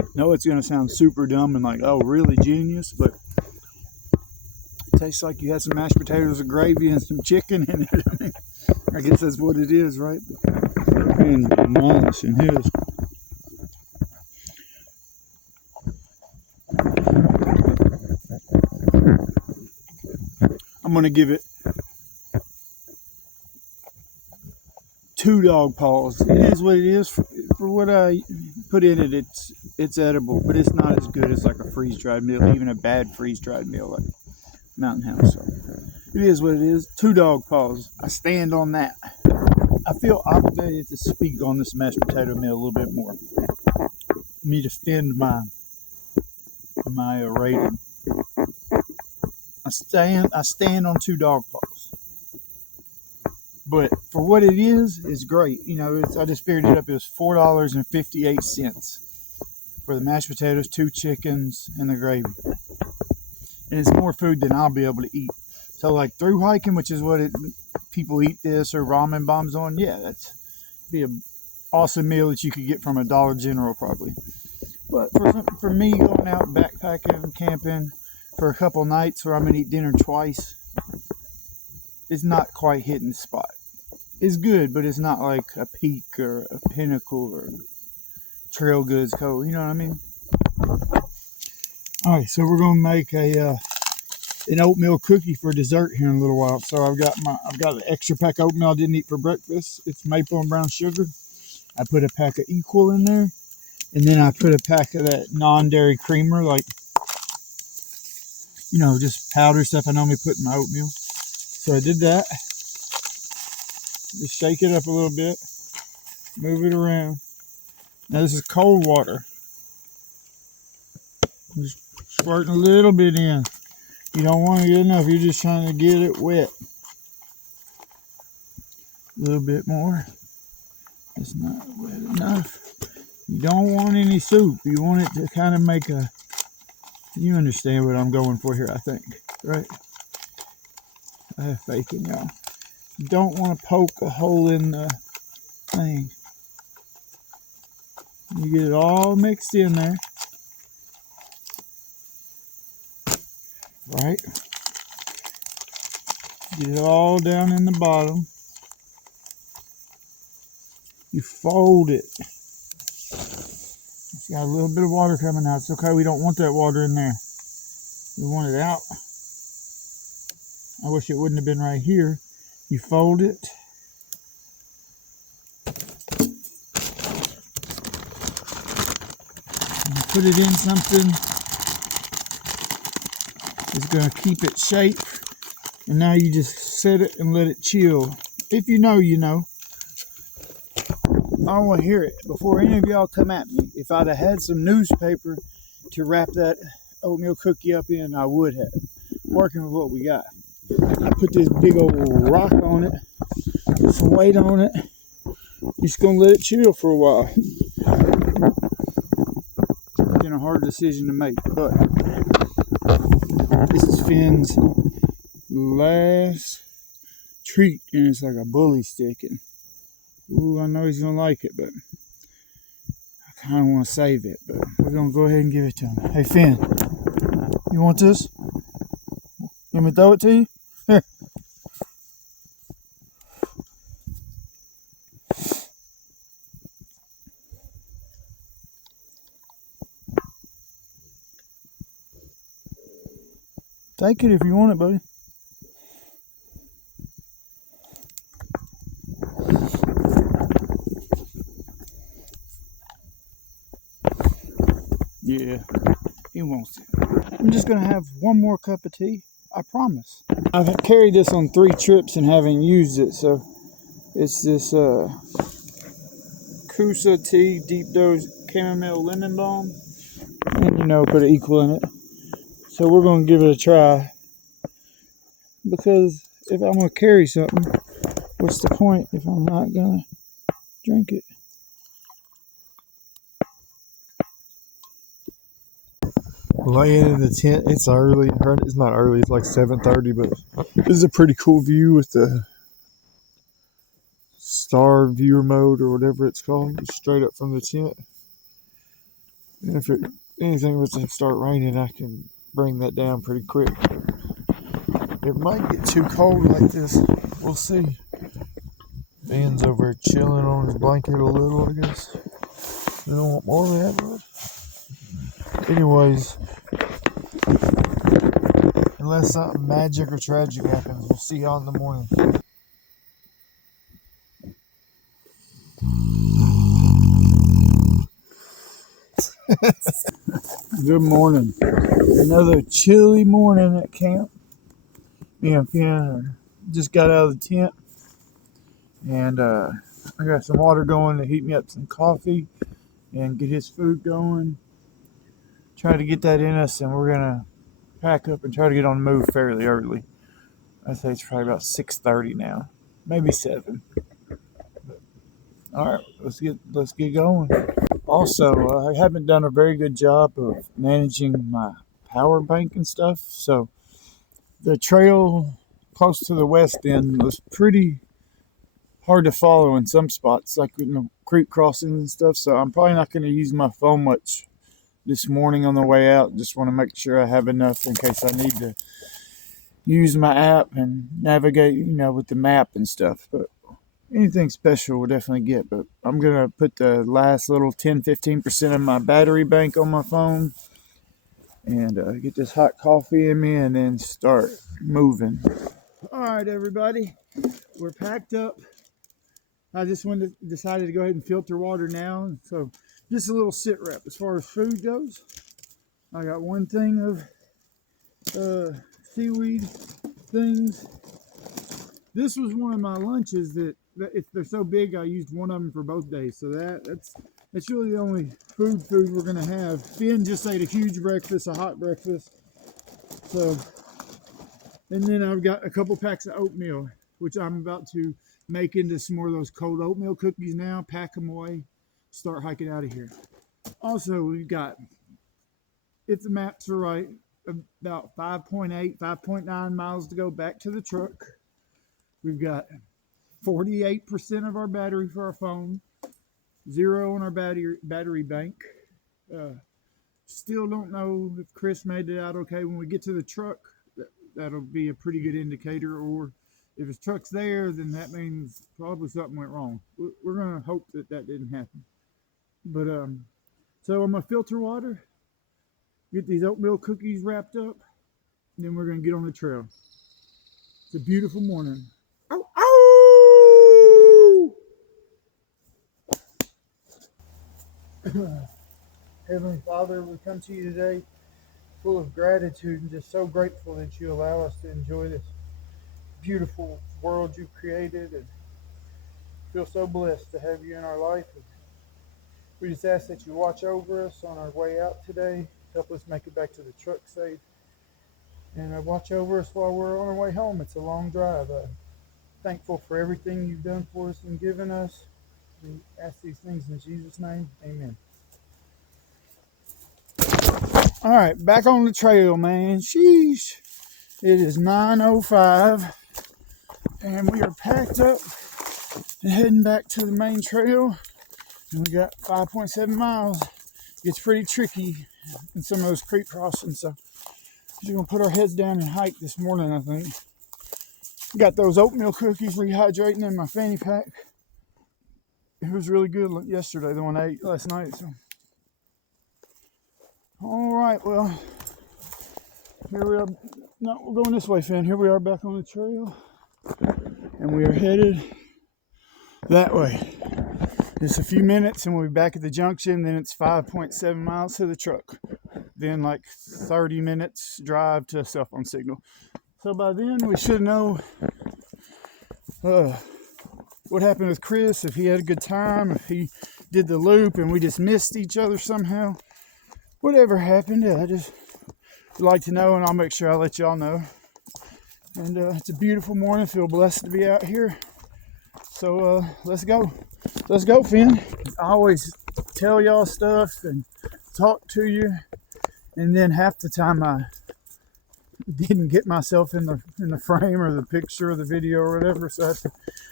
I know it's going to sound super dumb and like, oh, really genius, but it tastes like you had some mashed potatoes and gravy and some chicken in it. I mean, I guess that's what it is, right? And demolishing his. I'm going to give it 2 dog paws. It is what it is. For what I put in it, it's It's edible, but it's not as good as like a freeze-dried meal, even a bad freeze-dried meal like Mountain House. So it is what it is. 2 dog paws. I stand on that. I feel obligated to speak on this mashed potato meal a little bit more. Me defend my rating. I stand on 2 dog paws. But for what it is great. You know, I just figured it up. It was $4.58 for the mashed potatoes, 2 chickens, and the gravy. And it's more food than I'll be able to eat. So like through hiking, which is what people eat this, or ramen bombs on, yeah, that's be an awesome meal that you could get from a Dollar General probably. But for me, going out backpacking and camping for a couple nights where I'm gonna eat dinner twice, it's not quite hitting the spot. It's good, but it's not like a Peak or a Pinnacle or Trail Goods Co. You know what I mean? All right, so we're gonna make an oatmeal cookie for dessert here in a little while. So I've got an extra pack of oatmeal I didn't eat for breakfast. It's maple and brown sugar. I put a pack of Equal in there, and then I put a pack of that non-dairy creamer, like, you know, just powder stuff I normally put in my oatmeal. So I did that. Just shake it up a little bit, move it around. Now this is cold water. Just squirting a little bit in. You don't want to get enough, you're just trying to get it wet. A little bit more. It's not wet enough. You don't want any soup. You want it to kind of make a, you understand what I'm going for here, I think, right? I have faith in y'all. You don't want to poke a hole in the thing. You get it all mixed in there. Right? Get it all down in the bottom. You fold it. It's got a little bit of water coming out. It's okay, we don't want that water in there. We want it out. I wish it wouldn't have been right here. You fold it. And put it in something. It's going to keep its shape. And now you just set it and let it chill. If you know, you know. I want to hear it before any of y'all come at me. If I'd have had some newspaper to wrap that oatmeal cookie up in, I would have. Working with what we got. I put this big old rock on it, put some weight on it. Just gonna let it chill for a while. It's been a hard decision to make, but this is Finn's last treat, and it's like a bully stick. And ooh, I know he's gonna like it, but I kind of want to save it. But we're gonna go ahead and give it to him. Hey Finn, you want this? You want me to throw it to you? Here. Take it if you want it, buddy. Yeah, he wants it. I'm just going to have one more cup of tea. I promise. I've carried this on 3 trips and haven't used it, so it's this Kusa tea, deep dose chamomile lemon balm, and you know, put an Equal in it. So we're going to give it a try, because if I'm going to carry something, what's the point if I'm not going to drink it? Laying in the tent, it's early. It's not early, it's like 7:30, but this is a pretty cool view with the star viewer mode or whatever it's called, straight up from the tent. And if anything was to start raining, I can bring that down pretty quick. It might get too cold like this. We'll see. Ben's over here chilling on his blanket a little, I guess. I don't want more of that, but anyways, unless something magic or tragic happens, we'll see y'all in the morning. Good morning. Another chilly morning at camp. Me and Finn just got out of the tent, and I got some water going to heat me up some coffee and get his food going. Try to get that in us, and we're gonna pack up and try to get on the move fairly early. I say it's probably about 6:30 now, maybe 7. All right, let's get going. Also, I haven't done a very good job of managing my power bank and stuff, so the trail close to the west end was pretty hard to follow in some spots, like creek crossings and stuff. So I'm probably not going to use my phone much this morning on the way out. Just want to make sure I have enough in case I need to use my app and navigate, with the map and stuff. But anything special we'll definitely get. But I'm going to put the last little 10-15% of my battery bank on my phone and get this hot coffee in me and then start moving. All right, everybody, we're packed up. I just decided to go ahead and filter water now. So just a little sit rep as far as food goes. I got one thing of seaweed things. This was one of my lunches that they're so big I used one of them for both days. So that's really the only food we're gonna have. Finn just ate a huge breakfast, a hot breakfast. So, and then I've got a couple packs of oatmeal, which I'm about to make into some more of those cold oatmeal cookies now, pack them away, start hiking out of here. Also, we've got, if the maps are right, about 5.8, 5.9 miles to go back to the truck. We've got 48% of our battery for our phone, 0 on our battery bank. Still don't know if Chris made it out okay. When we get to the truck, that'll be a pretty good indicator, or if his truck's there, then that means probably something went wrong. We're going to hope that didn't happen. But so I'm going to filter water, get these oatmeal cookies wrapped up, and then we're going to get on the trail. It's a beautiful morning. Ow, ow! Heavenly Father, we come to you today full of gratitude and just so grateful that you allow us to enjoy this beautiful world you've created, and feel so blessed to have you in our life. And we just ask that you watch over us on our way out today, help us make it back to the truck safe, and watch over us while we're on our way home. It's a long drive. Thankful for everything you've done for us and given us. We ask these things in Jesus' name. Amen. All right, back on the trail, man. Sheesh. It is 9:05, and we are packed up and heading back to the main trail. And we got 5.7 miles. It's pretty tricky in some of those creek crossings, so we're gonna put our heads down and hike this morning, I think. Got those oatmeal cookies rehydrating in my fanny pack. It was really good yesterday, the one I ate last night. So, all right, well, here we are. No, we're going this way, Finn. Here we are back on the trail, and we are headed that way. Just a few minutes, and we'll be back at the junction. Then it's 5.7 miles to the truck. Then like 30 minutes drive to a cell phone signal. So by then we should know what happened with Chris, if he had a good time, if he did the loop and we just missed each other somehow. Whatever happened, I just would like to know, and I'll make sure I let y'all know. And it's a beautiful morning. Feel blessed to be out here. So let's go. Let's go, Finn. I always tell y'all stuff and talk to you, and then half the time I didn't get myself in the frame or the picture or the video or whatever. So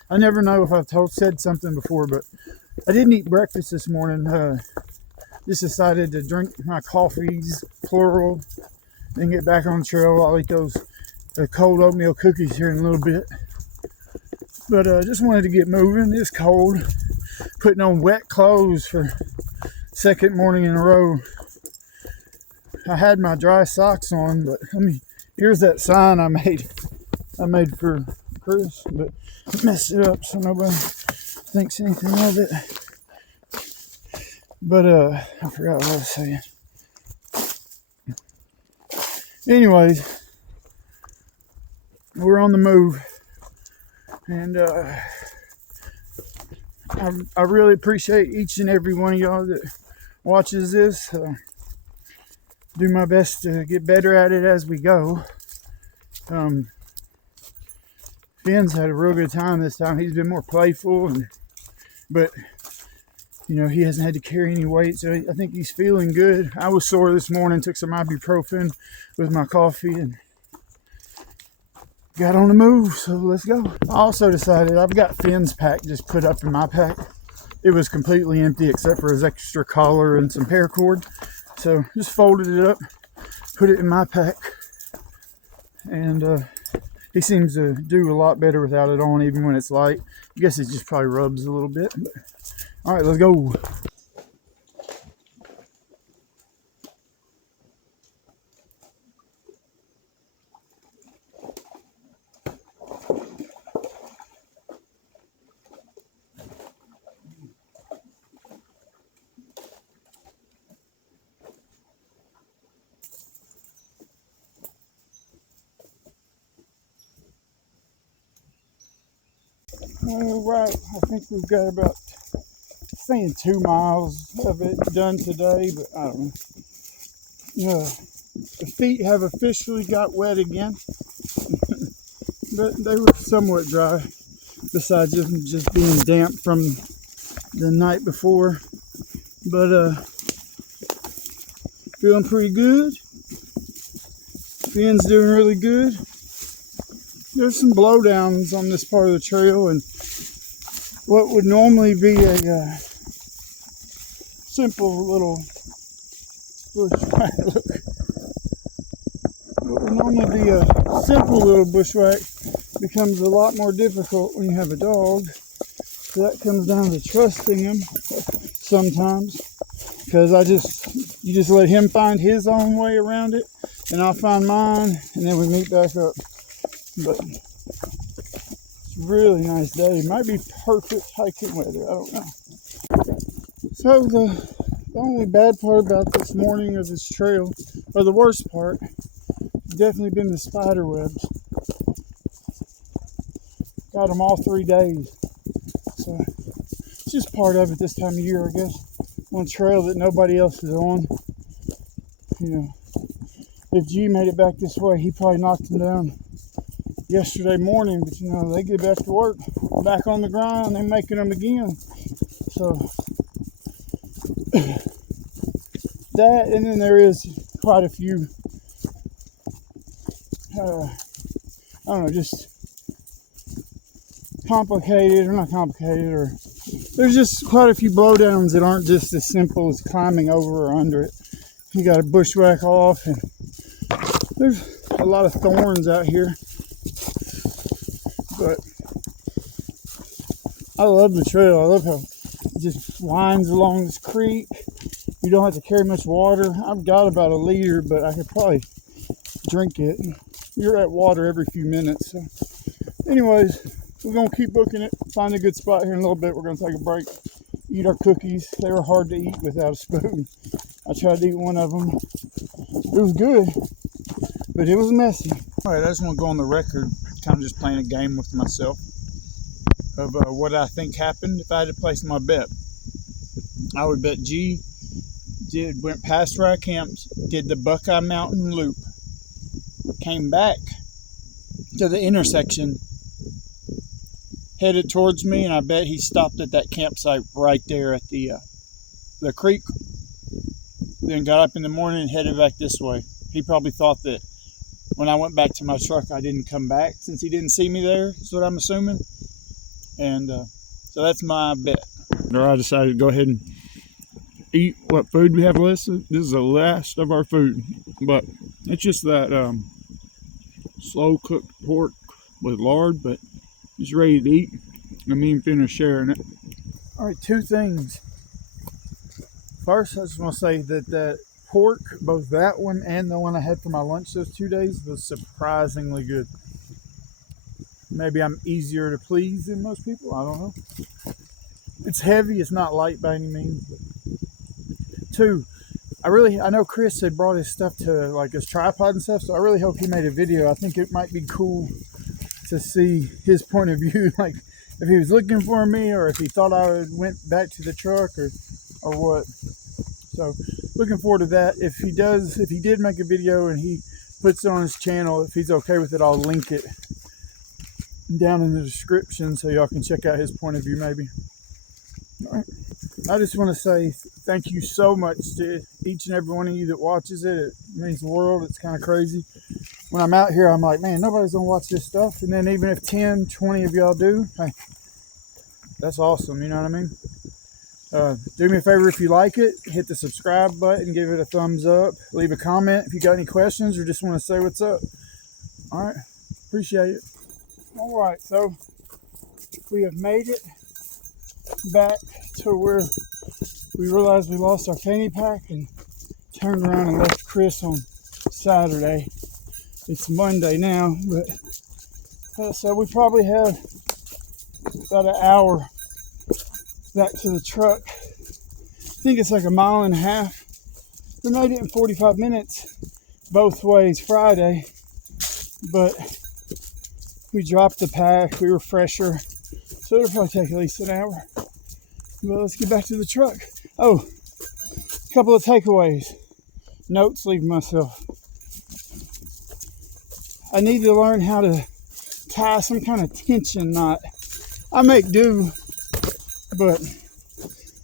I never know if I've said something before, but I didn't eat breakfast this morning. Just decided to drink my coffees, plural, then get back on the trail. I'll eat those cold oatmeal cookies here in a little bit. But just wanted to get moving. It's cold. Putting on wet clothes for second morning in a row. I had my dry socks on, but here's that sign I made for Chris, but I messed it up so nobody thinks anything of it. But I forgot what I was saying. Anyways, we're on the move, and I really appreciate each and every one of y'all that watches this. Do my best to get better at it as we go. Finn's had a real good time this time. He's been more playful, but you know, he hasn't had to carry any weight, so I think he's feeling good. I was sore this morning, took some ibuprofen with my coffee, and got on the move, so let's go. I also decided I've got Finn's pack just put up in my pack. It was completely empty except for his extra collar and some paracord. So just folded it up, put it in my pack, and he seems to do a lot better without it on, even when it's light. I guess it just probably rubs a little bit. But, all right, let's go. All right, I think we've got about, saying 2 miles of it done today, but I don't know. The feet have officially got wet again, but they were somewhat dry, besides them just being damp from the night before. But feeling pretty good. Finn's doing really good. There's some blowdowns on this part of the trail, and what would normally be a simple little bushwhack, look. What would normally be a simple little bushwhack becomes a lot more difficult when you have a dog. So that comes down to trusting him sometimes, because you just let him find his own way around it, and I'll find mine, and then we meet back up. But it's a really nice day. It might be perfect hiking weather. I don't know. So the only bad part about this morning of this trail, or the worst part, has definitely been the spider webs. Got them all 3 days. So it's just part of it this time of year, I guess. On a trail that nobody else is on. You know, if G made it back this way, he probably knocked them down yesterday morning, but you know, they get back to work, back on the grind, they're making them again. So that, and then there is quite a few I don't know, just complicated, or not complicated, or there's just quite a few blowdowns that aren't just as simple as climbing over or under it. You got to bushwhack off, and there's a lot of thorns out here. But I love the trail. I love how it just winds along this creek. You don't have to carry much water. I've got about a liter, but I could probably drink it. You're at water every few minutes. So anyways, we're going to keep booking it. Find a good spot here in a little bit. We're going to take a break, eat our cookies. They were hard to eat without a spoon. I tried to eat one of them. It was good, but it was messy. All right, I just want to go on the record, kind of just playing a game with myself of what I think happened if I had to place my bet. I would bet G went past where I camped, did the Buckeye Mountain loop, came back to the intersection, headed towards me, and I bet he stopped at that campsite right there at the creek, then got up in the morning and headed back this way. He probably thought that when I went back to my truck, I didn't come back since he didn't see me there, is what I'm assuming. And so that's my bet. Or I decided to go ahead and eat what food we have listed. This is the last of our food, but it's just that slow cooked pork with lard, but it's ready to eat. And me and Finn are sharing it. All right, 2 things. First, I just want to say that pork, both that one and the one I had for my lunch those 2 days, was surprisingly good. Maybe I'm easier to please than most people. I don't know. It's heavy. It's not light by any means. 2, I know Chris had brought his stuff to like his tripod and stuff, so I really hope he made a video. I think it might be cool to see his point of view, like if he was looking for me or if he thought I went back to the truck or what. So looking forward to that. If he did make a video and he puts it on his channel, if he's okay with it, I'll link it down in the description so y'all can check out his point of view maybe. All right. I just want to say thank you so much to each and every one of you that watches it. It means the world. It's kind of crazy. When I'm out here, I'm like, man, nobody's going to watch this stuff. And then even if 10, 20 of y'all do, hey, that's awesome. You know what I mean? Do me a favor, if you like it, hit the subscribe button, give it a thumbs up, leave a comment if you got any questions or just want to say what's up. All right. Appreciate it. All right. So we have made it back to where we realized we lost our caney pack and turned around and left Chris on Saturday. It's Monday now, but so we probably have about an hour back to the truck. I think it's like 1.5 miles. We made it in 45 minutes both ways Friday, but we dropped the pack. We were fresher, so it'll probably take at least an hour. But let's get back to the truck. Oh, a couple of takeaways. Notes, leave myself. I need to learn how to tie some kind of tension knot. I make do, but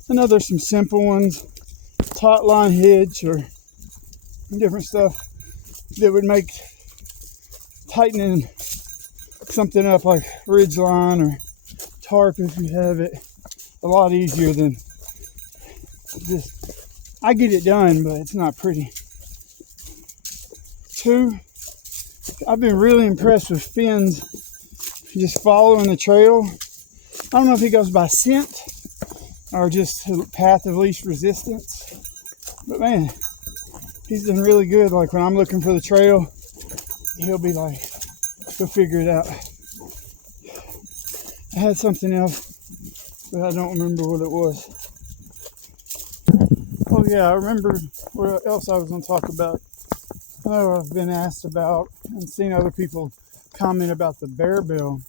I know there's some simple ones, taut line hitch or different stuff that would make tightening something up like ridge line or tarp if you have it a lot easier than just, I get it done, but it's not pretty. 2, I've been really impressed with Finn's just following the trail. I don't know if he goes by scent or just path of least resistance, but man, he's been really good. Like when I'm looking for the trail, he'll be like, he'll figure it out. I had something else, but I don't remember what it was. Oh yeah, I remember what else I was going to talk about. Oh, I've been asked about and seen other people comment about the bear bill.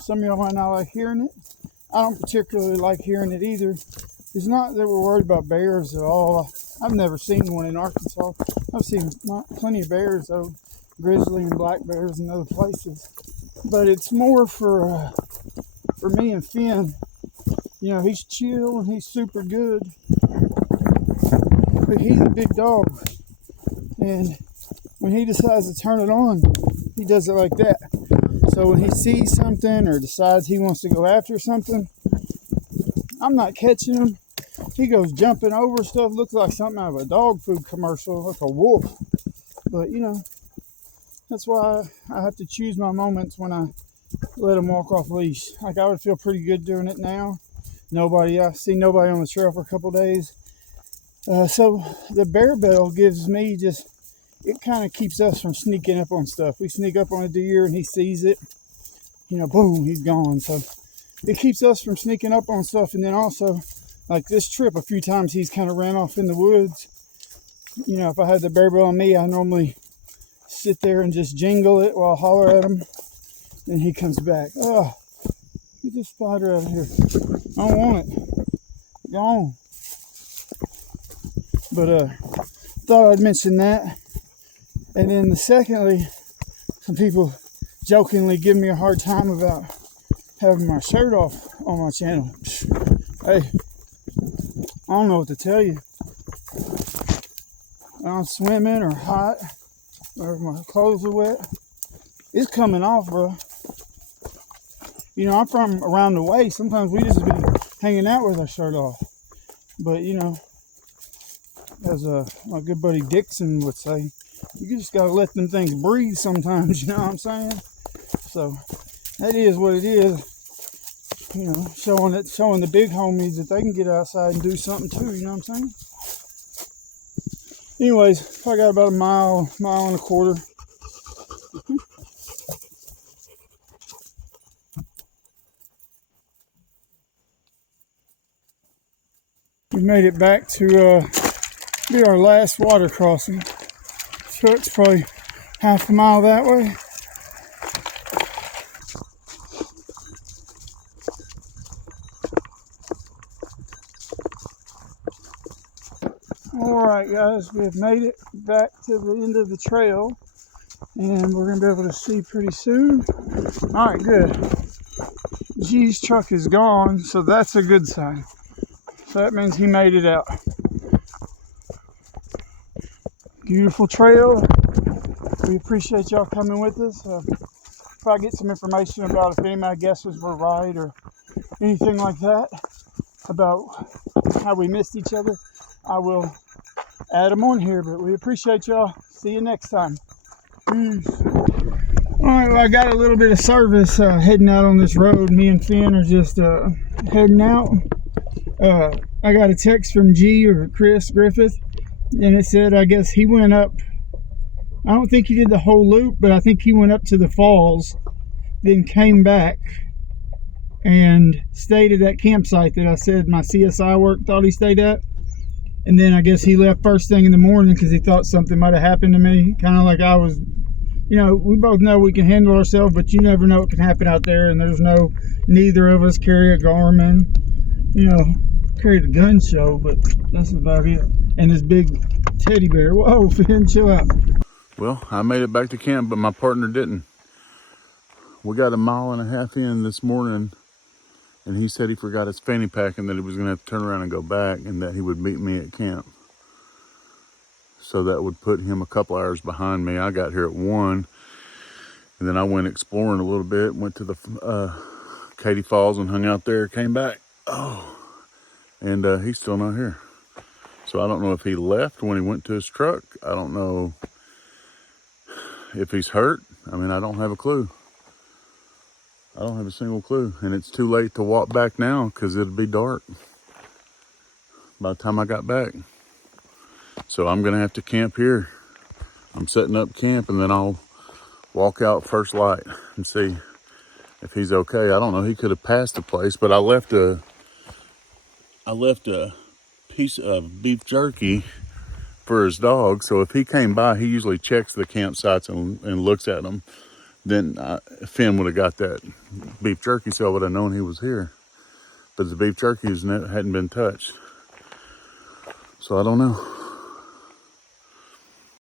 Some of y'all might not like hearing it. I don't particularly like hearing it either. It's not that we're worried about bears at all. I've never seen one in Arkansas. I've seen plenty of bears though, grizzly and black bears in other places. But it's more for me and Finn. You know, he's chill and he's super good. But he's a big dog. And when he decides to turn it on, he does it like that. So when he sees something or decides he wants to go after something, I'm not catching him. He goes jumping over stuff, looks like something out of a dog food commercial, like a wolf. But you know, that's why I have to choose my moments when I let him walk off leash. Like I would feel pretty good doing it now. I see nobody on the trail for a couple days. So the bear bell gives me just, it kind of keeps us from sneaking up on stuff. We sneak up on a deer and he sees it, you know, boom, he's gone. So it keeps us from sneaking up on stuff. And then also, like this trip, a few times he's kind of ran off in the woods. You know, if I had the bear bell on me, I normally sit there and just jingle it while I holler at him. Then he comes back. Oh, get this spider out of here. I don't want it. Gone. But thought I'd mention that. And then secondly, some people jokingly give me a hard time about having my shirt off on my channel. Hey, I don't know what to tell you. When I'm swimming or hot or my clothes are wet, it's coming off, bro. You know, I'm from around the way. Sometimes we just be hanging out with our shirt off. But, you know, as my good buddy Dixon would say, you just gotta let them things breathe sometimes, you know what I'm saying? So that is what it is. You know, showing the big homies that they can get outside and do something too, you know what I'm saying? Anyways, I got about a mile and a quarter. We made it back to be our last water crossing. So it's probably half a mile that way. Alright guys, we have made it back to the end of the trail and we're going to be able to see pretty soon. Alright, good. G's truck is gone, so that's a good sign. So that means he made it out. Beautiful trail. We appreciate y'all coming with us. If I get some information about if any of my guesses were right or anything like that, about how we missed each other, I will add them on here. But we appreciate y'all. See you next time. Peace. Alright, well, I got a little bit of service heading out on this road. Me and Finn are just heading out. I got a text from G or Chris Griffith, and it said, I guess he went up. I don't think he did the whole loop, but I think he went up to the falls, then came back and stayed at that campsite that I said my CSI work thought he stayed at. And then I guess he left first thing in the morning because he thought something might have happened to me. Kind of like I was, you know, we both know we can handle ourselves, but you never know what can happen out there. And there's neither of us carry a Garmin, you know, carry the gun show, but that's about it. And this big teddy bear. Whoa, Finn, chill out. Well, I made it back to camp, but my partner didn't. We got 1.5 miles in this morning, and he said he forgot his fanny pack and that he was going to have to turn around and go back, and that he would meet me at camp. So that would put him a couple hours behind me. I got here at 1, and then I went exploring a little bit, went to the Katy Falls and hung out there, came back. And he's still not here. So I don't know if he left when he went to his truck. I don't know if he's hurt. I mean, I don't have a clue. I don't have a single clue. And it's too late to walk back now because it'd be dark by the time I got back. So I'm going to have to camp here. I'm setting up camp, and then I'll walk out first light and see if he's okay. I don't know. He could have passed the place, but I left a piece of beef jerky for his dog. So if he came by, he usually checks the campsites and looks at them. Then Finn would have got that beef jerky, so I would have known he was here. But the beef jerky hadn't been touched. So I don't know.